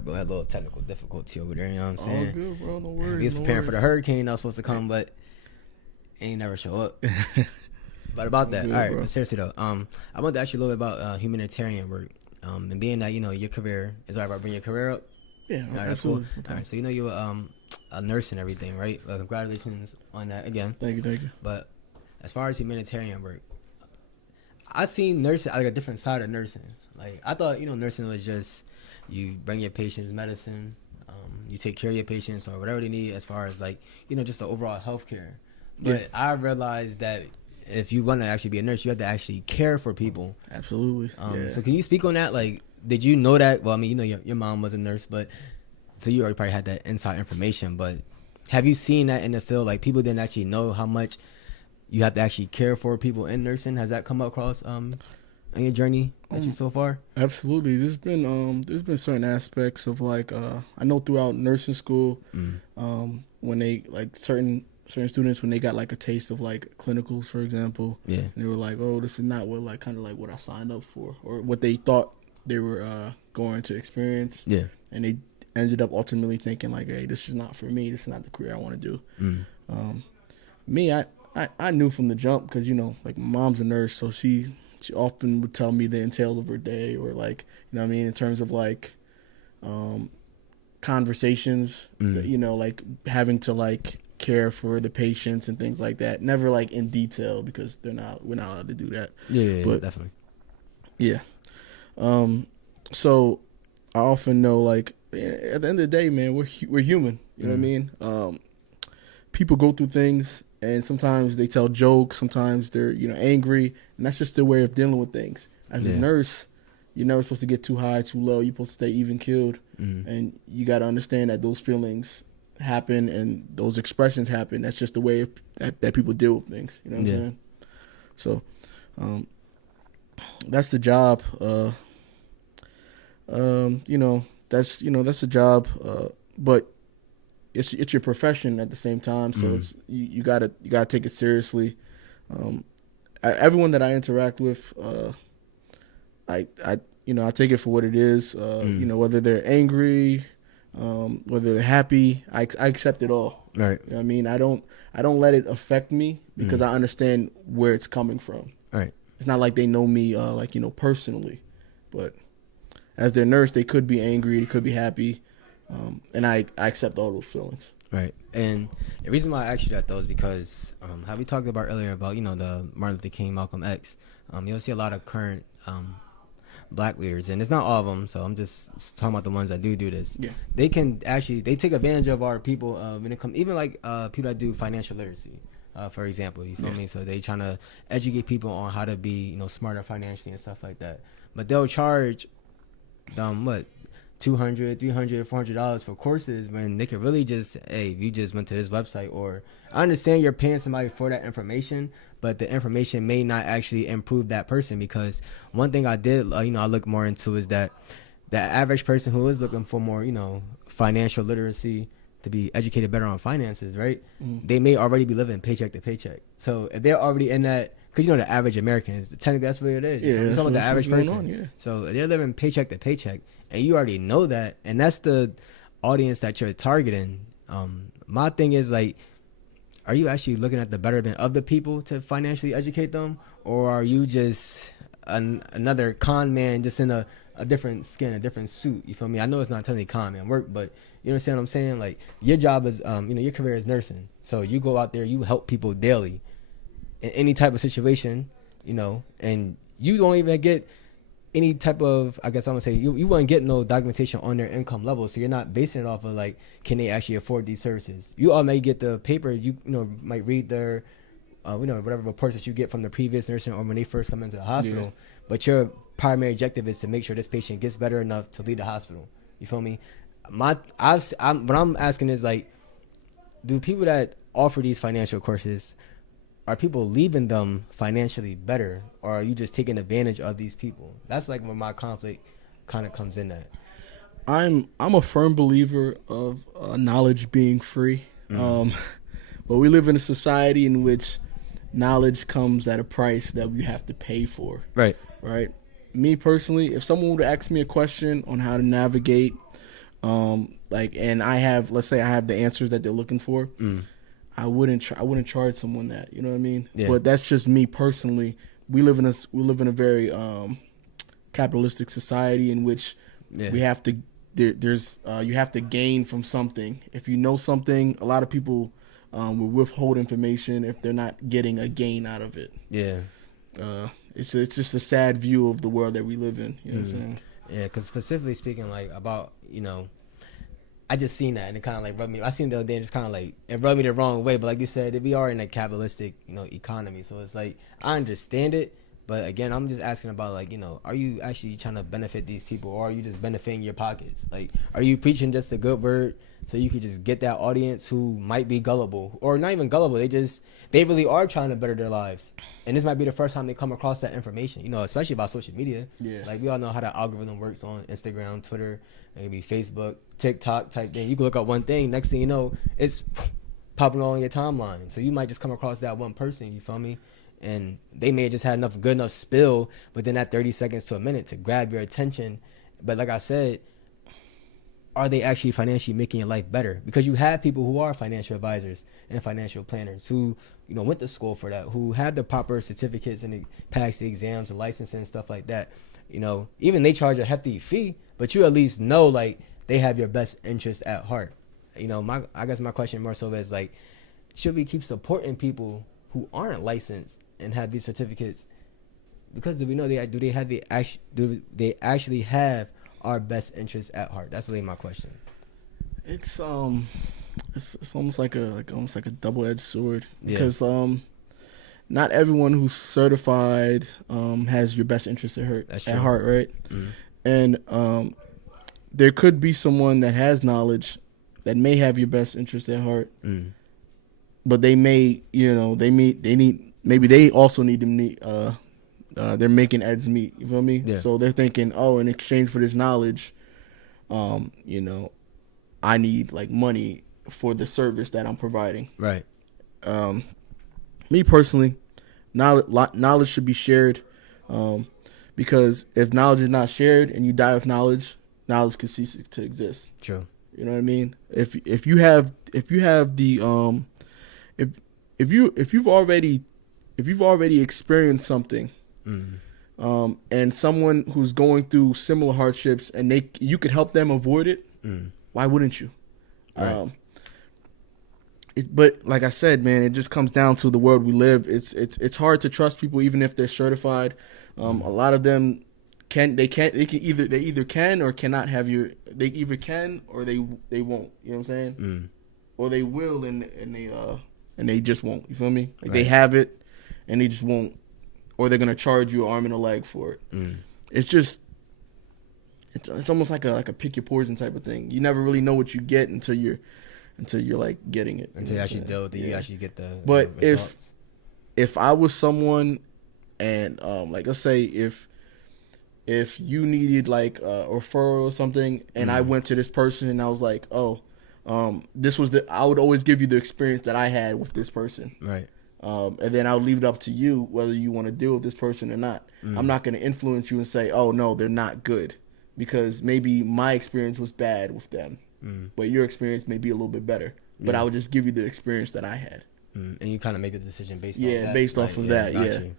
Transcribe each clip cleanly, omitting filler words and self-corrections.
Sorry, bro. I had a little technical difficulty over there. You know what I'm saying? All good, bro. No worries. We was preparing for the hurricane that was supposed to come, but it ain't never show up. But about that, good, all right. bro. But seriously though, I want to ask you a little bit about humanitarian work. And being that your career is all right. About bring your career up. Yeah, all right, that's cool. All right, so you're a nurse and everything, right? Congratulations on that again. Thank you. But as far as humanitarian work, I seen nursing like a different side of nursing. Like I thought, nursing was just you bring your patients medicine, you take care of your patients or whatever they need as far as like just the overall healthcare. But I realized that if you want to actually be a nurse, you have to actually care for people. Absolutely. So can you speak on that? Like, did you know that? Well, I mean, your mom was a nurse, but so you already probably had that inside information. But have you seen that in the field? Like people didn't actually know how much you have to actually care for people in nursing. Has that come across on your journey so far? Absolutely. There's been certain aspects of like I know throughout nursing school, when they like certain students when they got like a taste of like clinicals, for example, and they were like, oh, this is not what like kind of like what I signed up for or what they thought they were going to experience. Yeah, and they ended up ultimately thinking like, hey, this is not for me. This is not the career I want to do. Me, I knew from the jump because like my mom's a nurse, so she often would tell me the entails of her day or like what I mean in terms of like conversations, like having to like care for the patients and things like that. Never like in detail because we're not allowed to do that. Yeah, but definitely. Yeah. So I often know like at the end of the day, man, we're human. You know what I mean? People go through things. And sometimes they tell jokes. Sometimes they're, angry. And that's just their way of dealing with things. As a nurse, you're never supposed to get too high, too low. You're supposed to stay even-keeled. And you got to understand that those feelings happen and those expressions happen. That's just the way that people deal with things. You know what I'm saying? So that's the job. That's the job. But it's your profession at the same time, so it's you gotta take it seriously. Everyone that I interact with, I take it for what it is. Whether they're angry, whether they're happy, I accept it all. Right. You know what I mean, I don't let it affect me because I understand where it's coming from. Right. It's not like they know me personally, but as their nurse, they could be angry, they could be happy. And I accept all those feelings. Right. And the reason why I asked you that, though, is because how we talked about earlier about, the Martin Luther King, Malcolm X, you'll see a lot of current black leaders, and it's not all of them, so I'm just talking about the ones that do this. Yeah. They take advantage of our people when it comes, even like people that do financial literacy, for example, you feel me? So they trying to educate people on how to be, smarter financially and stuff like that. But they'll charge them, $200, $300, $400 for courses when they could really just, hey, if you just went to this website, or I understand you're paying somebody for that information, but the information may not actually improve that person. Because one thing I did, I look more into is that the average person who is looking for more, financial literacy, to be educated better on finances, right? They may already be living paycheck to paycheck. So if they're already in that, because the average American is technically that's what it is. Yeah, you're talking about the average person. So they're living paycheck to paycheck, and you already know that, and that's the audience that you're targeting. My thing is like, are you actually looking at the betterment of the people to financially educate them, or are you just another con man just in a different skin, a different suit? You feel me? I know it's not technically con man work, but you understand what I'm saying? Like your job is, your career is nursing, so you go out there, you help people daily in any type of situation, and you don't even get any type of, I guess I'm gonna say, you wouldn't get no documentation on their income level, so you're not basing it off of like, can they actually afford these services? You all may get the paper, you might read their, whatever reports that you get from the previous nursing or when they first come into the hospital, but your primary objective is to make sure this patient gets better enough to leave the hospital. You feel me? What I'm asking is like, do people that offer these financial courses, are people leaving them financially better, or are you just taking advantage of these people? That's like where my conflict kind of comes in at. I'm a firm believer of knowledge being free. But we live in a society in which knowledge comes at a price that we have to pay for. Right. Me personally, if someone would ask me a question on how to navigate like, and let's say I have the answers that they're looking for, I wouldn't charge someone that, you know what I mean? Yeah. But that's just me personally. We live in a very capitalistic society in which we have to you have to gain from something. If you know something, a lot of people will withhold information if they're not getting a gain out of it. Yeah. It's just a sad view of the world that we live in. You know what I'm saying? Yeah, because specifically speaking, like, about, I just seen that and it kind of like rubbed me. I seen it the other day and it's kind of like, it rubbed me the wrong way. But like you said, we are in a capitalistic, economy. So it's like, I understand it. But again, I'm just asking about, like, are you actually trying to benefit these people, or are you just benefiting your pockets? Like, are you preaching just a good word so you could just get that audience who might be gullible, or not even gullible? They really are trying to better their lives. And this might be the first time they come across that information, especially about social media. Yeah. Like, we all know how the algorithm works on Instagram, Twitter, maybe Facebook, TikTok type thing. You can look up one thing, next thing you know, it's popping on your timeline. So you might just come across that one person, you feel me? And they may have just had good enough spill within that 30 seconds to a minute to grab your attention. But like I said, are they actually financially making your life better? Because you have people who are financial advisors and financial planners who, went to school for that, who have the proper certificates and passed the exams and licensing and stuff like that. Even they charge a hefty fee, but you at least know, like, they have your best interest at heart. I guess my question more so is, like, should we keep supporting people who aren't licensed and have these certificates? Because do we know do they actually have our best interests at heart? That's really my question. It's almost like a double-edged sword, because not everyone who's certified has your best interest at heart, right? And there could be someone that has knowledge that may have your best interest at heart, but they may, maybe they also need to they're making ends meet. You feel me? Yeah. So they're thinking, oh, in exchange for this knowledge, I need, like, money for the service that I'm providing. Right. Me personally, knowledge should be shared, because if knowledge is not shared and you die with knowledge could cease to exist. True. You know what I mean? If you've already experienced something, and someone who's going through similar hardships and you could help them avoid it, why wouldn't you? Right. But like I said, man, it just comes down to the world we live. It's hard to trust people even if they're certified. A lot of them they either can or cannot have they either can or they won't. You know what I'm saying? Or they will and they just won't. You feel me? Like, right. They have it and they just won't, or they're gonna charge you an arm and a leg for it. It's just it's almost like a pick your poison type of thing. You never really know what you get until you're like getting it. Until you actually deal with it, you actually get the results. If I was someone and like, let's say if you needed like a referral or something, and I went to this person and I was like, this was I would always give you the experience that I had with this person. Right. And then I'll leave it up to you whether you want to deal with this person or not. I'm not going to influence you and say, oh, no, they're not good, because maybe my experience was bad with them, but your experience may be a little bit better. But I would just give you the experience that I had. And you kind of make the decision based off that. Based off of that, you.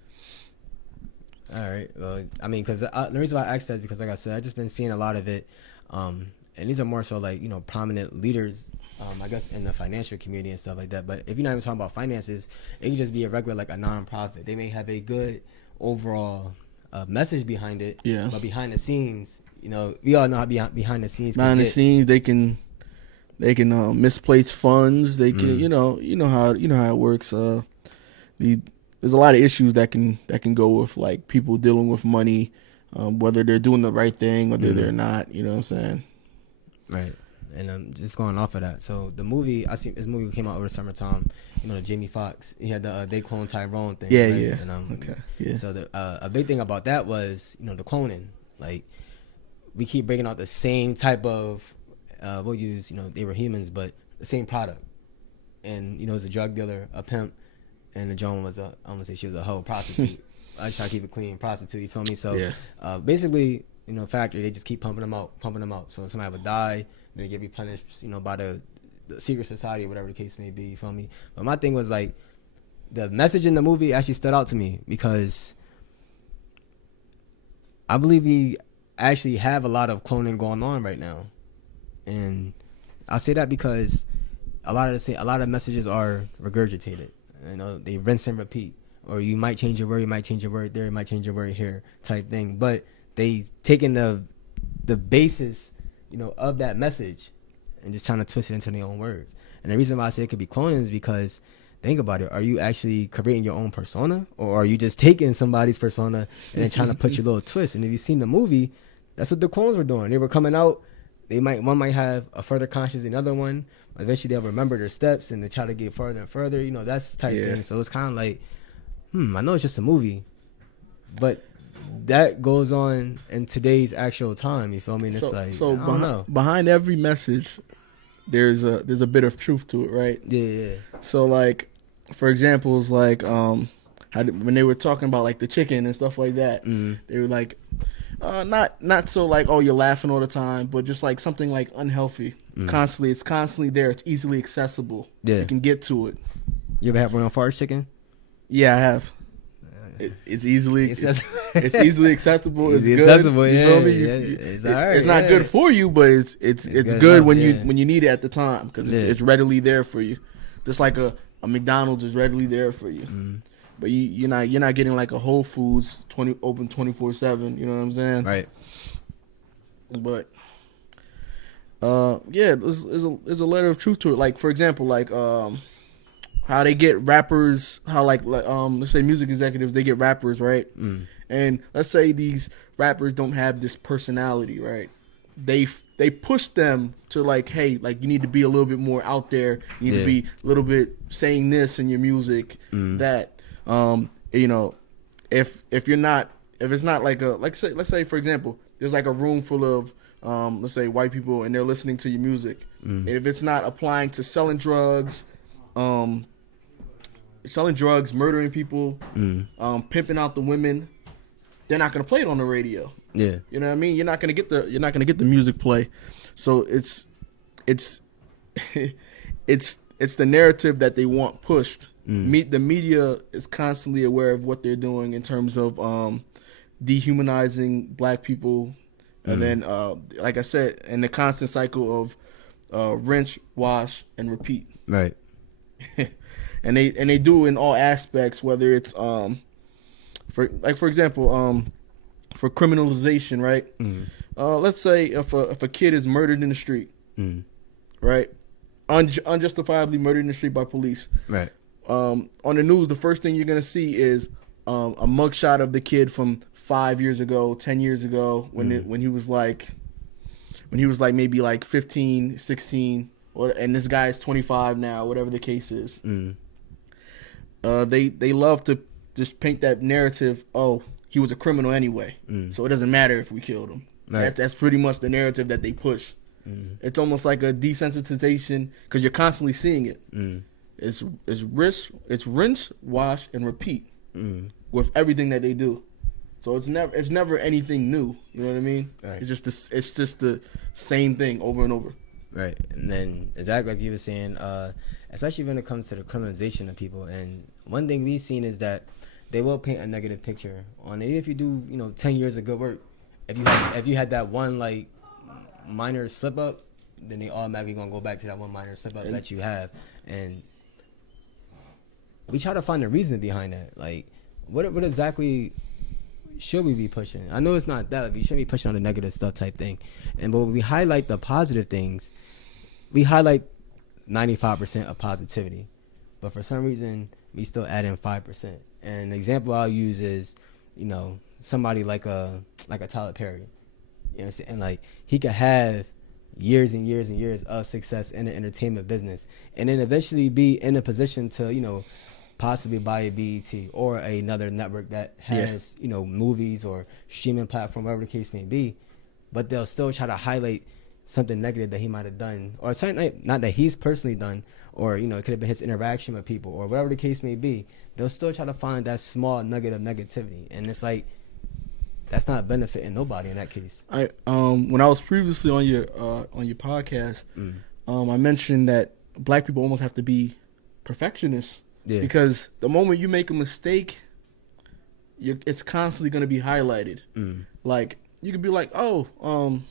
All right. Well, I mean, because the reason why I asked that is because, like I said, I've just been seeing a lot of it. And these are more so like, prominent leaders, I guess, in the financial community and stuff like that. But if you're not even talking about finances, it can just be a regular, like a nonprofit. They may have a good overall message behind it. Yeah. But behind the scenes, we all know how behind the scenes. Behind the scenes, they can misplace funds. They can, you know how it works. There's a lot of issues that can go with, like, people dealing with money, whether they're doing the right thing, whether they're not. You know what I'm saying? Right. And just going off of that, so the movie, I seen this movie came out over the summertime. Jamie Foxx, he had the they clone Tyrone thing. Yeah, right? yeah. And, okay. Yeah. So a big thing about that was the cloning. Like, we keep bringing out the same type of we'll use they were humans, but the same product. And it was a drug dealer, a pimp, and the Joan was I'm gonna say she was a hoe, prostitute. I just try to keep it clean, prostitute. You feel me? So basically, factory, they just keep pumping them out. So somebody would die, then they get replenished, by the secret society, whatever the case may be. You feel me? But my thing was like, the message in the movie actually stood out to me because I believe we actually have a lot of cloning going on right now, and I say that because a lot of messages are regurgitated. They rinse and repeat. Or you might change your word, you might change your word there, you might change your word here, type thing. But they taking the basis, of that message, and just trying to twist it into their own words. And the reason why I say it could be cloning is because, think about it, are you actually creating your own persona, or are you just taking somebody's persona and then trying to put your little twist? And if you've seen the movie, that's what the clones were doing. They were coming out. One might have a further conscience than the other one. Eventually, they'll remember their steps and they try to get further and further. That's the type thing. So it's kind of like, I know it's just a movie, but that goes on in today's actual time. You feel me? And it's I don't know. Behind every message, there's a bit of truth to it, right? Yeah. So like, for example, it's like when they were talking about like the chicken and stuff like that, they were like, not so like, oh, you're laughing all the time, but just like something like unhealthy. It's constantly there. It's easily accessible. Yeah, you can get to it. You ever have real farce chicken? Yeah, I have. It's easily it's easily accessible. It's good. Accessible, you feel me? It's not good for you, but it's good when you need it at the time because it's readily there for you. Just like a McDonald's is readily there for you. But you're not getting like a Whole Foods open 24/7. You know what I'm saying? Right. But there's a letter of truth to it. Like for example, like how they get rappers, how like let's say music executives, they get rappers, right? And let's say these rappers don't have this personality, right? They push them to like, hey, like you need to be a little bit more out there. You need to be a little bit saying this in your music, that if it's not like let's say for example, there's like a room full of let's say white people and they're listening to your music. And if it's not applying to selling drugs, murdering people, pimping out the women, they're not gonna play it on the radio. Yeah, you know what I mean. You're not gonna get the music play. So it's the narrative that they want pushed. The media is constantly aware of what they're doing in terms of dehumanizing black people, and then like I said, in the constant cycle of rinse, wash, and repeat. Right. And they do in all aspects, whether it's for example, for criminalization, right? Let's say if a kid is murdered in the street, right, unjustifiably murdered in the street by police, right. On the news, the first thing you're gonna see is a mugshot of the kid from 5 years ago, 10 years ago, when he was like maybe like 15, 16, and this guy is 25 now, whatever the case is. They love to just paint that narrative. Oh, he was a criminal anyway, so it doesn't matter if we killed him. Right. That's pretty much the narrative that they push. It's almost like a desensitization because you're constantly seeing it. It's rinse, wash, and repeat with everything that they do. So it's never anything new. You know what I mean? Right. It's just the same thing over and over. Right. And then exactly like you were saying, especially when it comes to the criminalization of people. And one thing we've seen is that they will paint a negative picture on it. Even if you do 10 years of good work, if you had that one like minor slip up, then they automatically gonna go back to that one minor slip up that you have. And we try to find a reason behind that. Like, what exactly should we be pushing? I know it's not that. We shouldn't be pushing on the negative stuff type thing. And but when we highlight the positive things, we highlight 95% of positivity. But for some reason, we still add in 5%. And the example I'll use is, somebody like a Tyler Perry. You know what I'm saying? And like he could have years and years and years of success in the entertainment business, and then eventually be in a position to, possibly buy a BET or another network that has, movies or streaming platform, whatever the case may be. But they'll still try to highlight something negative that he might have done, or something not that he's personally done, or it could have been his interaction with people, or whatever the case may be. They'll still try to find that small nugget of negativity, and it's like that's not benefiting nobody in that case. When I was previously on your podcast, I mentioned that black people almost have to be perfectionists because the moment you make a mistake, it's constantly going to be highlighted. Like you could be like, you'd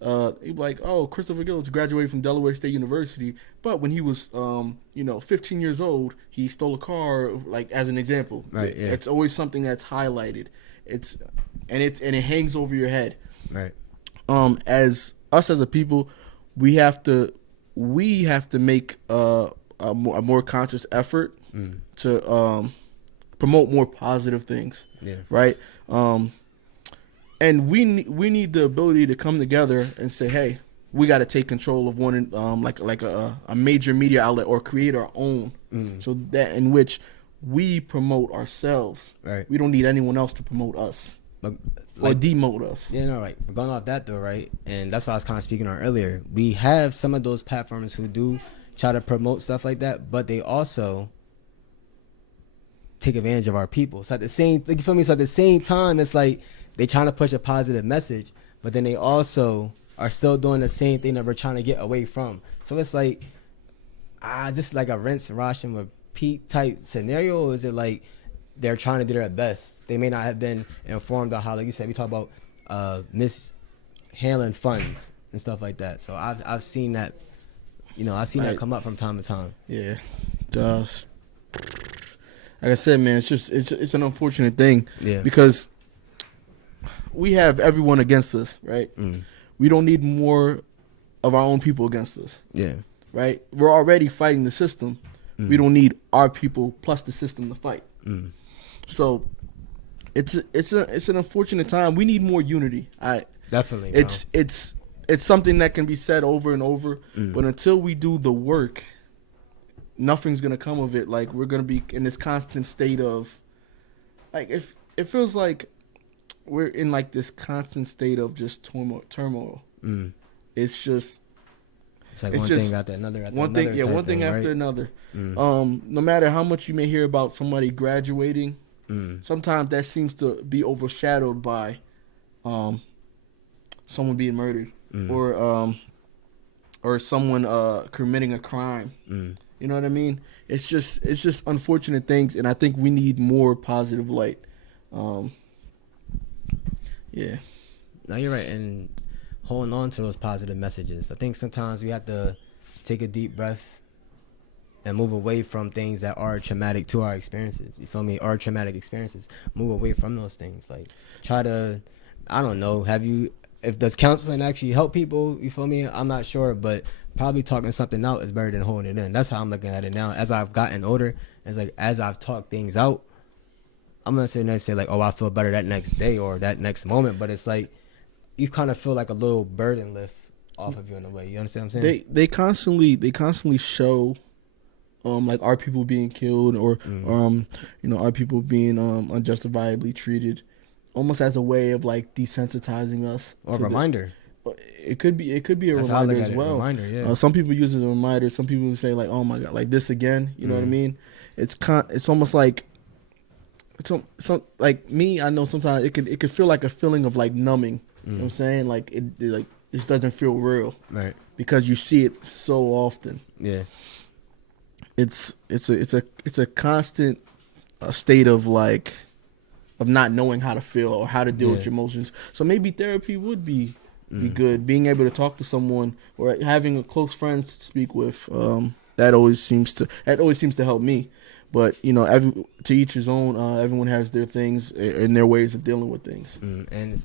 be like, Christopher Gillis graduated from Delaware State University, but when he was 15 years old, he stole a car, like as an example. Right. Yeah. It's always something that's highlighted. It hangs over your head. Right. As a people, we have to make a more conscious effort to promote more positive things. Yeah. Right. And we need the ability to come together and say, hey, we got to take control of one, like a major media outlet, or create our own, so that in which we promote ourselves. Right. We don't need anyone else to promote us or demote us. Yeah, no, right. But going off that though, right, and that's what I was kind of speaking on earlier. We have some of those platforms who do try to promote stuff like that, but they also take advantage of our people. So at the same, like, you feel me? So at the same time, it's like they trying to push a positive message, but then they also are still doing the same thing that we're trying to get away from. So it's like, just like a rinse and wash and repeat type scenario, or is it like they're trying to do their best? They may not have been informed on how, like you said, we talk about mishandling funds and stuff like that. So I've seen that, that come up from time to time. Yeah, like I said, man, it's an unfortunate thing. Yeah. Because we have everyone against us, right? We don't need more of our own people against us. Yeah. Right? We're already fighting the system. We don't need our people plus the system to fight. So it's an unfortunate time. We need more unity. Definitely. It's something that can be said over and over, but until we do the work, nothing's gonna come of it. Like, we're gonna be in this constant state of, like, if it feels like we're in like this constant state of just turmoil. It's like one thing after another. One thing after another. No matter how much you may hear about somebody graduating, sometimes that seems to be overshadowed by someone being murdered or someone committing a crime. You know what I mean? It's just unfortunate things, and I think we need more positive light. Yeah. No, you're right. And holding on to those positive messages. I think sometimes we have to take a deep breath and move away from things that are traumatic to our experiences. You feel me? Our traumatic experiences. Move away from those things. Like, try to, I don't know, if does counseling actually help people? You feel me? I'm not sure, but probably talking something out is better than holding it in. That's how I'm looking at it now. As I've gotten older, it's like, as I've talked things out, I'm not sitting there and say like, oh, I feel better that next day or that next moment, but it's like you kind of feel like a little burden lift off of you in a way. You understand what I'm saying? They constantly show like our people being killed or our people being unjustifiably treated, almost as a way of like desensitizing us. Or a reminder. It could be a That's reminder as well. Reminder, yeah. Some people use it as a reminder. Some people say like, oh my God, like this again. You know what I mean? It's almost like. So like me, I know sometimes it could feel like a feeling of like numbing. You know what I'm saying? Like it just doesn't feel real, right? Because you see it so often. Yeah, it's a constant state of like of not knowing how to feel or how to deal with your emotions. So maybe therapy would be good. Being able to talk to someone or having a close friend to speak with. That always seems to help me. But, to each his own. Everyone has their things and their ways of dealing with things. And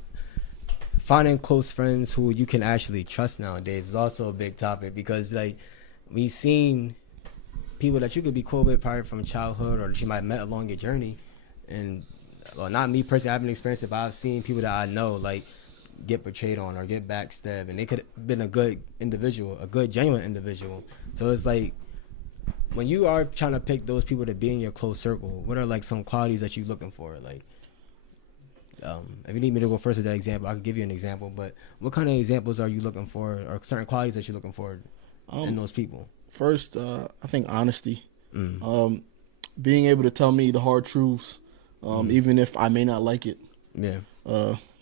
finding close friends who you can actually trust nowadays is also a big topic, because, like, we've seen people that you could be cool with probably from childhood or that you might have met along your journey. And, well, not me personally, I haven't experienced it, but I've seen people that I know, like, get betrayed on or get backstabbed. And they could have been a good individual, a good, genuine individual. So it's like, when you are trying to pick those people to be in your close circle, what are like some qualities that you're looking for? Like, if you need me to go first with that example, I can give you an example. But what kind of examples are you looking for, or certain qualities that you're looking for in those people? First, I think honesty. Being able to tell me the hard truths, even if I may not like it. Yeah.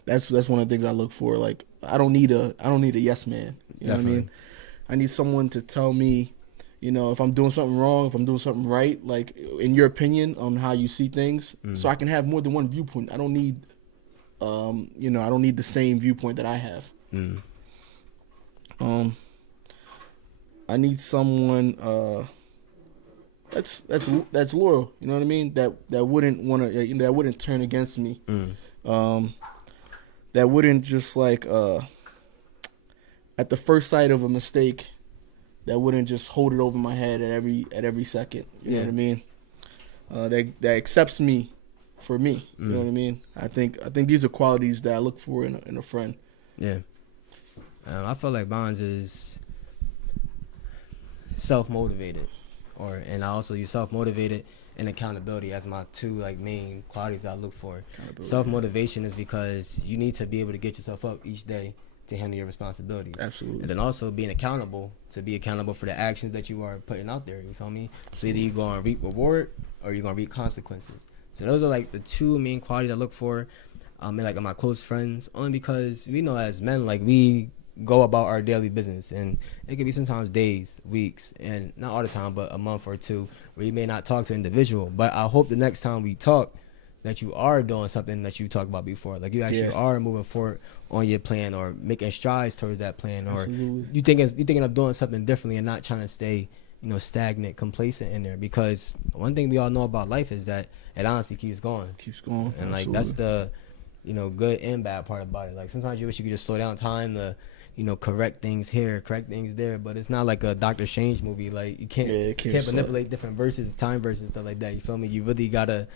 That's one of the things I look for. Like I don't need a yes man. You know what I mean? I need someone to tell me, if I'm doing something wrong, if I'm doing something right, like in your opinion on how you see things, so I can have more than one viewpoint. I don't need, I don't need the same viewpoint that I have. I need someone that's loyal. You know what I mean? That wouldn't want to, that wouldn't turn against me. That wouldn't just like at the first sight of a mistake, that wouldn't just hold it over my head at every second. You know what I mean? That accepts me for me. You know what I mean? I think these are qualities that I look for in a friend. Yeah. I feel like Bonds is self-motivated, and I also use self-motivated and accountability as my two like main qualities I look for. Self-motivation is because you need to be able to get yourself up each day to handle your responsibilities. Absolutely. And then also being accountable, to be accountable for the actions that you are putting out there. You feel me? So either you're going to reap reward or you're going to reap consequences. So those are like the two main qualities I look for in like my close friends, only because we know as men, like we go about our daily business, and it could be sometimes days, weeks, and not all the time, but a month or two where you may not talk to an individual. But I hope the next time we talk that you are doing something that you talked about before, like you actually are moving forward on your plan or making strides towards that plan, or you thinking of doing something differently and not trying to stay stagnant, complacent in there. Because one thing we all know about life is that it honestly keeps going, and like that's the good and bad part about it. Like sometimes you wish you could just slow down time to correct things here, correct things there, but it's not like a Doctor Strange movie. Like you can't manipulate different verses, time verses, stuff like that. You feel me? You really gotta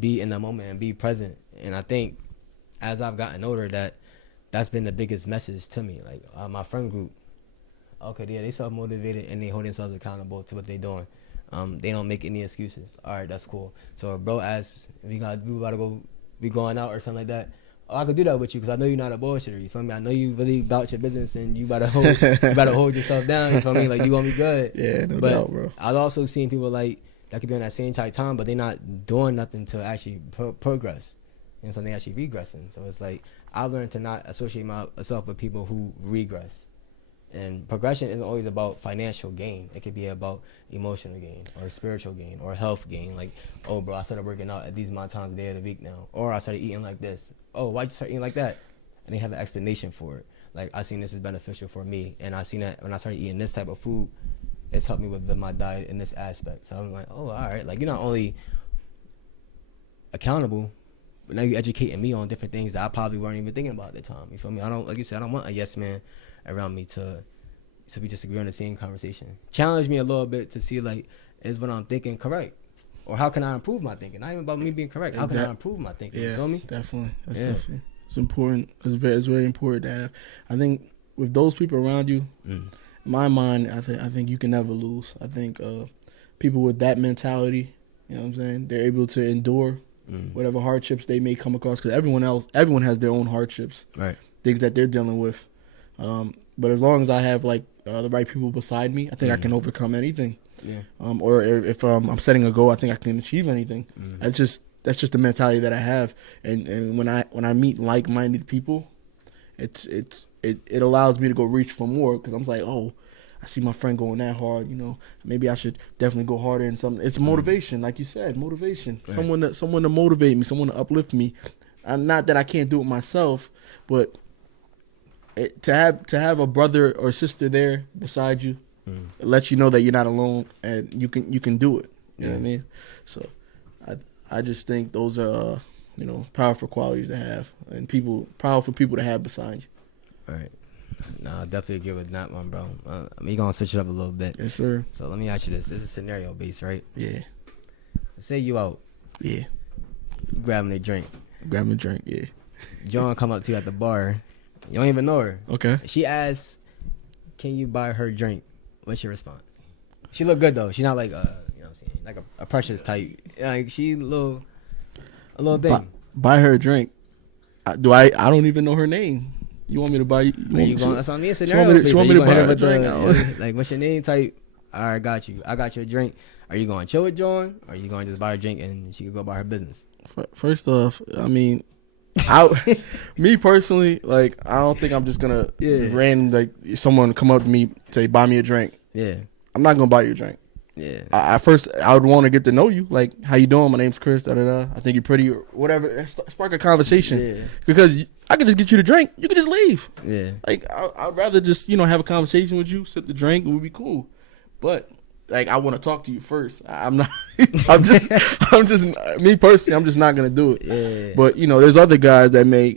be in the moment and be present. And I think as I've gotten older, that's been the biggest message to me. Like my friend group, okay, yeah, they self-motivated and they hold themselves accountable to what they're doing. They don't make any excuses. All right, that's cool. So bro asks if we about to go, we going out or something like that. Oh, I could do that with you because I know you're not a bullshitter. You feel me? I know you really about your business and you better hold yourself down. You feel me? Like you gonna be good. Yeah, no doubt, bro. I've also seen people like that could be on that same type time, but they're not doing nothing to actually progress, and so they actually regressing. So it's like I've learned to not associate myself with people who regress. And progression isn't always about financial gain. It could be about emotional gain or spiritual gain or health gain. Like, oh, bro, I started working out at these amount of times a day of the week now. Or I started eating like this. Oh, why'd you start eating like that? And they have an explanation for it. Like, I seen this is beneficial for me. And I seen that when I started eating this type of food, it's helped me with my diet in this aspect. So I'm like, oh, all right. Like, you're not only accountable, but now you're educating me on different things that I probably weren't even thinking about at the time. You feel me? Like you said, I don't want a yes man around me so we just agree on the same conversation. Challenge me a little bit to see, like, is what I'm thinking correct? Or how can I improve my thinking? Not even about me being correct. How can I improve my thinking? Yeah, you feel me? Definitely. That's definitely. It's important. It's very important to have. I think with those people around you, in my mind, I think you can never lose. I think people with that mentality, you know what I'm saying, they're able to endure whatever hardships they may come across, because everyone has their own hardships, right? Things that they're dealing with. But as long as I have like the right people beside me, I think I can overcome anything. Yeah. Or if I'm setting a goal, I think I can achieve anything. That's just the mentality that I have. And when I meet like-minded people, it allows me to go reach for more, because I'm like, oh, I see my friend going that hard. Maybe I should definitely go harder in something. It's motivation, like you said, motivation. Right. Someone to motivate me, someone to uplift me. Not that I can't do it myself, but to have a brother or sister there beside you, it lets you know that you're not alone and you can do it. You know what I mean? So I just think those are powerful qualities to have, and powerful people to have beside you. All right. No, I definitely agree with that one, bro. We're gonna switch it up a little bit. Yes, sir. So let me ask you this. This is scenario based, right? Yeah. So say you out. Yeah. You grabbing a drink. Yeah. John come up to you at the bar. You don't even know her. Okay. She asks, "Can you buy her drink?" What's your response? She look good though. She's not like you know what I'm saying, like a precious type. Like she a little thing. Buy her a drink. I don't even know her name. You want me to buy you? That's on me. A scenario. She want me to buy her a drink. Like what's your name type? All right, got you. I got your drink. Are you going to chill with John? Or are you going to just buy her a drink and she could go about her business? First off, I mean, Me personally, like, I don't think I'm just gonna random like someone come up to me say buy me a drink. Yeah. I'm not gonna buy you a drink. Yeah. I first I would want to get to know you. Like, how you doing? My name's Chris. Da da da. I think you're pretty or whatever. Spark a conversation. Yeah. Because I could just get you the drink. You could just leave. Yeah. Like, I'd rather just have a conversation with you, sip the drink, and we'd be cool. But like, I want to talk to you first. I'm not. I'm just. Me personally, I'm just not gonna do it. Yeah. But there's other guys that may,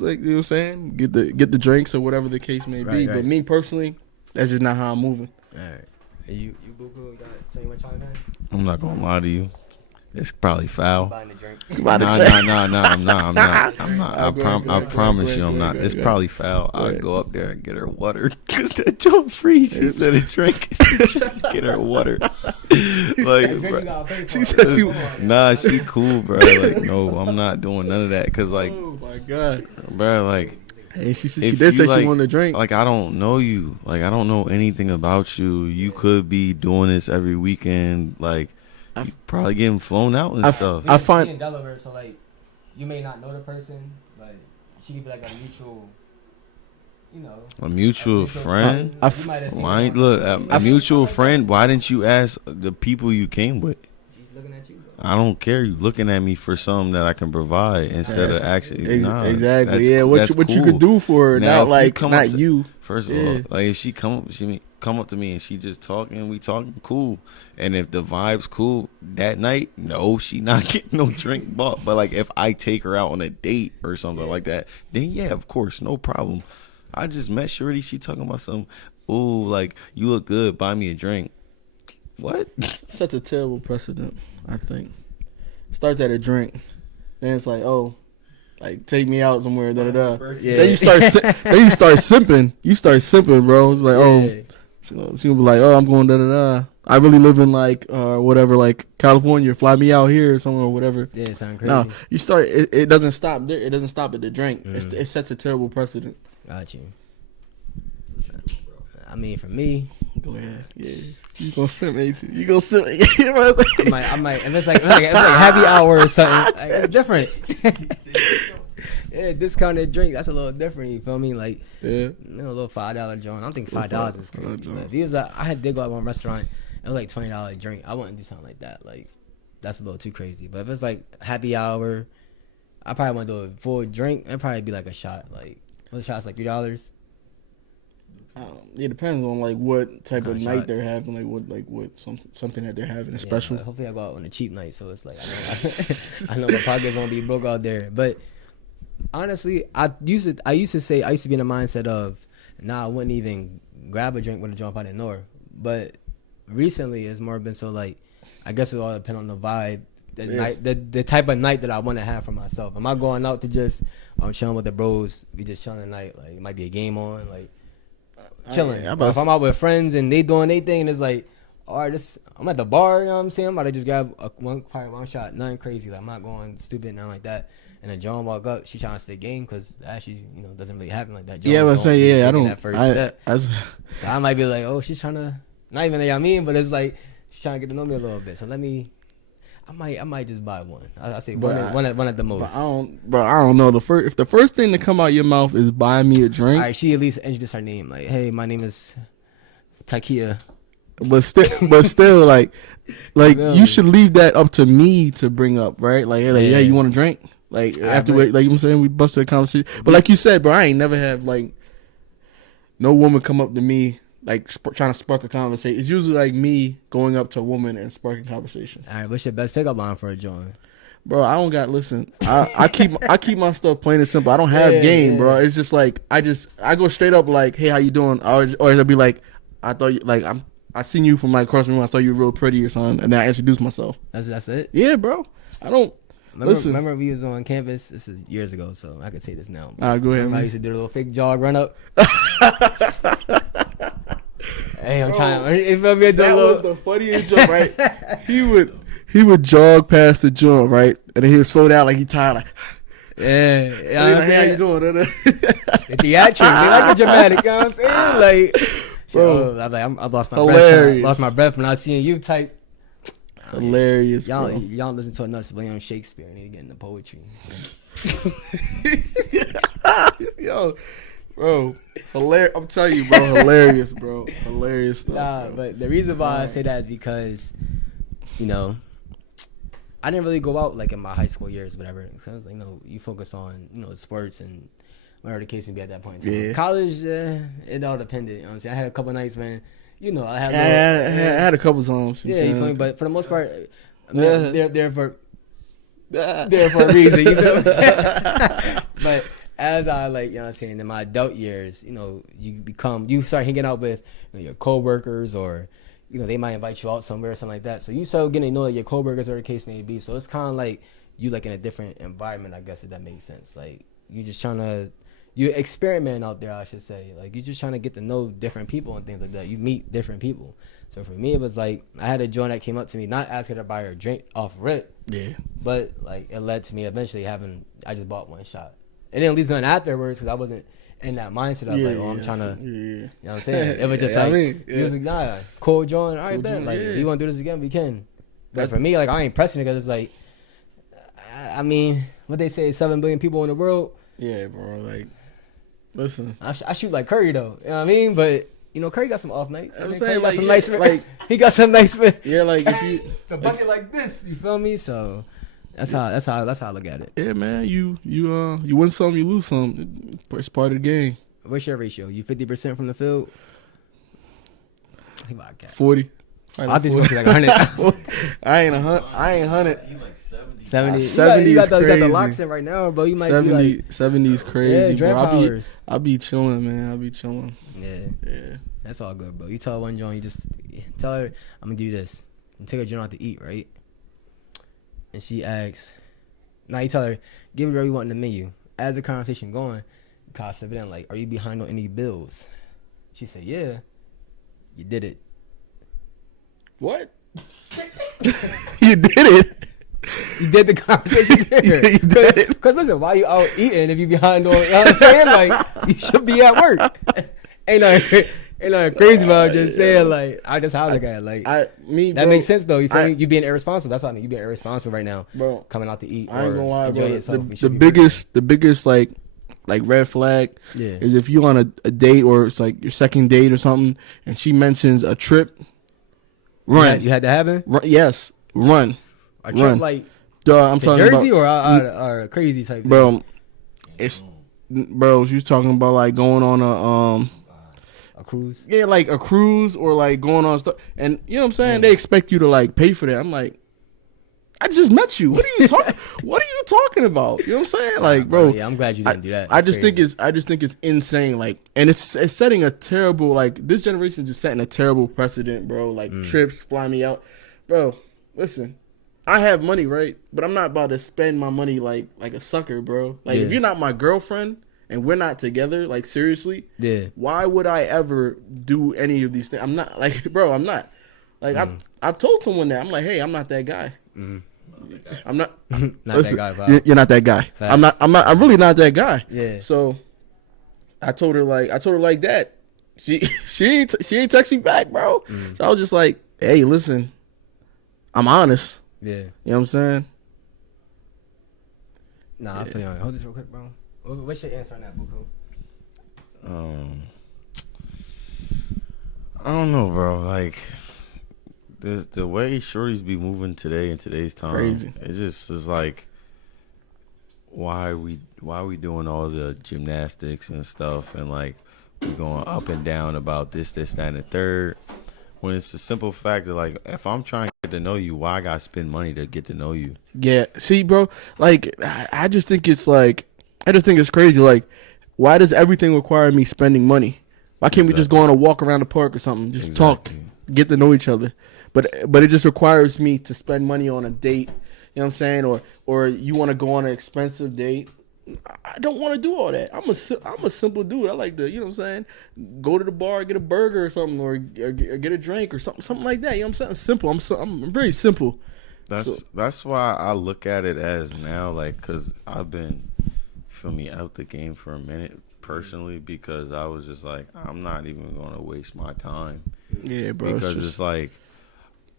like, what I'm saying, get the drinks or whatever the case may be. Right. But me personally, that's just not how I'm moving. All right. You Buku, got saying what y'all man? I'm not gonna lie to you. It's probably foul. Buying the drink. No, I'm not. I promise you I'm not. It's probably foul. I'll go up there and get her water. Because that joke free. She said a drink. Get her water. Like, bro. She said she. Nah, she cool, bro. Like, no, I'm not doing none of that. Because, like, Oh my god. bro, like, Hey, she if did say you, like, she wanted a drink. like, I don't know you. Like, I don't know anything about you. You could be doing this every weekend. Like, you probably getting flown out and stuff. I find in Delaware, so like you may not know the person, but she could be like a mutual, A mutual friend? You might have seen her. A mutual friend? Why didn't you ask the people you came with? She's looking at you, bro. I don't care. You looking at me for something that I can provide instead of actually. Nah, exactly. that's, Yeah, what that's you cool. could do for her, Now, not if like come not up to- you. First of all, like if she come up to me and she just talking, we talking, cool. And if the vibe's cool that night, no, she not getting no drink bought. But like if I take her out on a date or something like that, then yeah, of course, no problem. I just met Shorty. She talking about some, ooh, like you look good. Buy me a drink. What? Such a terrible precedent. I think starts at a drink, then it's like, oh, like take me out somewhere, da da da. Yeah. Then you start simping. You start simping, bro. It's like, oh, she'll be like, oh, I'm going da da da. I really live in like whatever, like California. Fly me out here or somewhere, or whatever. Yeah, it sounds crazy. No, you start. It doesn't stop there. It doesn't stop at the drink. It sets a terrible precedent. Got you. I mean, for me, Go ahead. Yeah, you gonna simp, ain't you? You gonna simp? I might. If it's like happy hour or something, like, it's different. Yeah, discounted drink. That's a little different. You feel me? Like, Yeah. a little $5 joint. I don't think $5 is crazy. But if he was, I did go out one restaurant. It was like $20 drink. I wouldn't do something like that. Like, that's a little too crazy. But if it's like happy hour, I probably want to do a full drink. It'd probably be like a shot. Like, what shot's like $3? It depends on like what type of Shot. night they're having, like what something that they're having, a special. Yeah, hopefully I go out on a cheap night, so it's like I know my pocket's gonna be broke out there. But honestly, I used to be in the mindset of, I wouldn't even grab a drink with a joint if I didn't know her. But recently, it's more been so like, I guess it all depends on the vibe, night, the type of night that I want to have for myself. Am I going out to just I'm chilling with the bros, we just chilling at night, like it might be a game on, like chilling. But if I'm out with friends and they doing their thing, and it's like, all right, I'm at the bar, you know what I'm saying? I'm about to just grab one shot, nothing crazy. Like I'm not going stupid, nothing like that. And then John walk up, she trying to spit game because actually, doesn't really happen like that. Yeah, but say I don't. That first step. So I might be like, oh, she's trying to, not even that I mean, but it's like she's trying to get to know me a little bit. So I might just buy one. I say one at the most. But I don't know. If the first thing to come out your mouth is buy me a drink, all right, she at least introduced her name. Like, hey, my name is Takia. but still, like Really? you should leave that up to me to bring up, right? Like, yeah, you want a drink? Like after like you know what I'm saying, we busted a conversation. But like you said, bro, I ain't never have like no woman come up to me like trying to spark a conversation. It's usually like me going up to a woman and sparking conversation. All right, what's your best pickup line for a joint? Bro, I don't got I keep my stuff plain and simple. I don't have game, bro. It's just like I go straight up like, hey, how you doing? Or it'll be like, I thought you like I seen you from like across the room. I thought you were real pretty or something, and then I introduced myself. That's it. Yeah, bro. I don't. Remember we was on campus. This is years ago, so I could say this now. Go ahead. Remember I used to do a little fake jog run up. Hey, I'm trying. If I'm gonna do That a little, was the funniest joke, right? He would jog past the joint, right, and then he would slow down like he tired. Like, yeah. hey, how you doing? The theatric, they like the dramatic. You know what I'm saying? Like, Bro, I lost my hilarious. breath. Lost my breath when I seen you type. Hilarious, Y'all, bro. y'all listen to enough William Shakespeare and need to get into poetry. Yo, bro, hilarious. I'm telling you, bro, hilarious, bro, hilarious stuff. Nah, bro. but the reason why I say that is because, you know, I didn't really go out like in my high school years, whatever. Because you know, you focus on sports and whatever the case may be at that point in time. Yeah. College, it all depended. You know what I'm saying? I had a couple nights when, I had. I had a couple times. Yeah, you feel me? But for the most part, I mean, Yeah. they're there for a reason. You feel me? But as I you know what I'm saying, in my adult years, you start hanging out with your coworkers, or they might invite you out somewhere or something like that. So you start getting to know your coworkers, or the case may be. So it's kind of like you in a different environment, I guess, if that makes sense. Like you just trying to experiment out there, I should say. Like you're just trying to get to know different people and things like that. You meet different people. So for me, it was like I had a joint that came up to me, not asking her to buy her a drink off rip. Yeah. But it led to me eventually I just bought one shot. It didn't leave nothing afterwards because I wasn't in that mindset of I'm trying to, you know what I'm saying? It was just he was like, nah, cool joint. All right, Cool bet. joint, If you want to do this again, we can. But for me, I ain't pressing it because it's I mean, what they say, 7 billion people in the world. Yeah, bro. Listen. I shoot like Curry though. You know what I mean? But Curry got some off nights. I'm Curry saying got some nice. He got some nice. Yeah, if you the bucket like this, you feel me? So that's how I look at it. Yeah, man. You win some, you lose some. It's part of the game. What's your ratio? You 50% from the field? 40. I think it's like 100. I ain't 100. He like 70. 70. 70 you got is the crazy. locks in right now, bro. You might 70, be 70 is crazy, yeah, Dread bro. Powers. I'll be chilling, man. I'll be chilling. Yeah. That's all good, bro. You tell one joint, you just tell her, I'm going to do this. And take her joint out to eat, right? And she asks, you tell her, give me whatever you want in the menu. As the conversation going, Costa it in are you behind on any bills? She said, yeah. You did it. What? You did it. You did the conversation. You did it. Because listen, why you out eating if you behind on, you know what I'm saying? You should be at work. ain't nothing crazy about it. Just saying, I just how I look at it. That makes sense, though. You feel me? You being irresponsible. That's what I mean. You being irresponsible right now. Bro. Coming out to eat. I ain't gonna lie, enjoy bro. yourself. The biggest red flag is if you on a date or it's your second date or something and she mentions a trip, run. You had that happen? Yes, run. A trip I'm to talking Jersey about, or crazy type bro. She was talking about going on a cruise. Yeah, a cruise or going on stuff, and you know what I'm saying. They expect you to pay for that. I'm like, I just met you. What are you talking? What are you talking about? You know what I'm saying? Bro. Yeah, I'm glad you didn't do that. I just think it's insane. And it's setting a terrible this generation is just setting a terrible precedent, bro. Trips, fly me out, bro. Listen, I have money, right? But I'm not about to spend my money like a sucker, bro. If you're not my girlfriend and we're not together, seriously, why would I ever do any of these things? I'm not bro. I'm not. I've told someone that I'm hey, I'm not that guy. I'm not. Listen, that guy. You're not that guy. Facts. I'm really not that guy. Yeah. So I told her that. She ain't text me back, bro. So I was just hey, listen, I'm honest. Yeah. You know what I'm saying? Nah, I feel you. Hold this real quick, bro. What's your answer on that, Buku? I don't know, bro. The way shorties be moving today in today's time, crazy. It just is why we doing all the gymnastics and stuff, and we going up and down about this, that, and the third. When it's the simple fact that if I'm trying to get to know you, why I gotta spend money to get to know you? Yeah. See, bro. I just think it's crazy. Why does everything require me spending money? Why can't we just go on a walk around the park or something? Just talk, get to know each other. But it just requires me to spend money on a date. You know what I'm saying? Or you want to go on an expensive date. I don't want to do all that. I'm a simple dude. I like to, you know what I'm saying, go to the bar, get a burger or something, or get a drink or something like that. You know what I'm saying? Simple. I'm very simple. That's why I look at it as now, because I've been, out the game for a minute personally, because I was just I'm not even going to waste my time. Yeah, bro. Because it's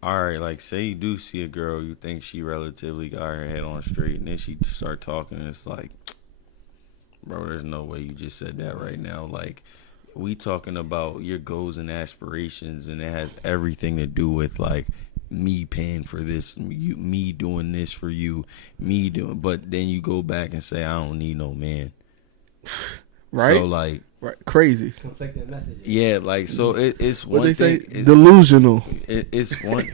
all right, like say you do see a girl, you think she relatively got her head on straight, and then she start talking, and it's like, bro, there's no way you just said that right now. Like, we talking about your goals and aspirations, and it has everything to do with like me paying for this, me doing this for you, me doing. But then you go back and say, I don't need no man. Right? So like, right, crazy. Conflicting messages. yeah, like so it's one What they say? thing. Delusional. It's one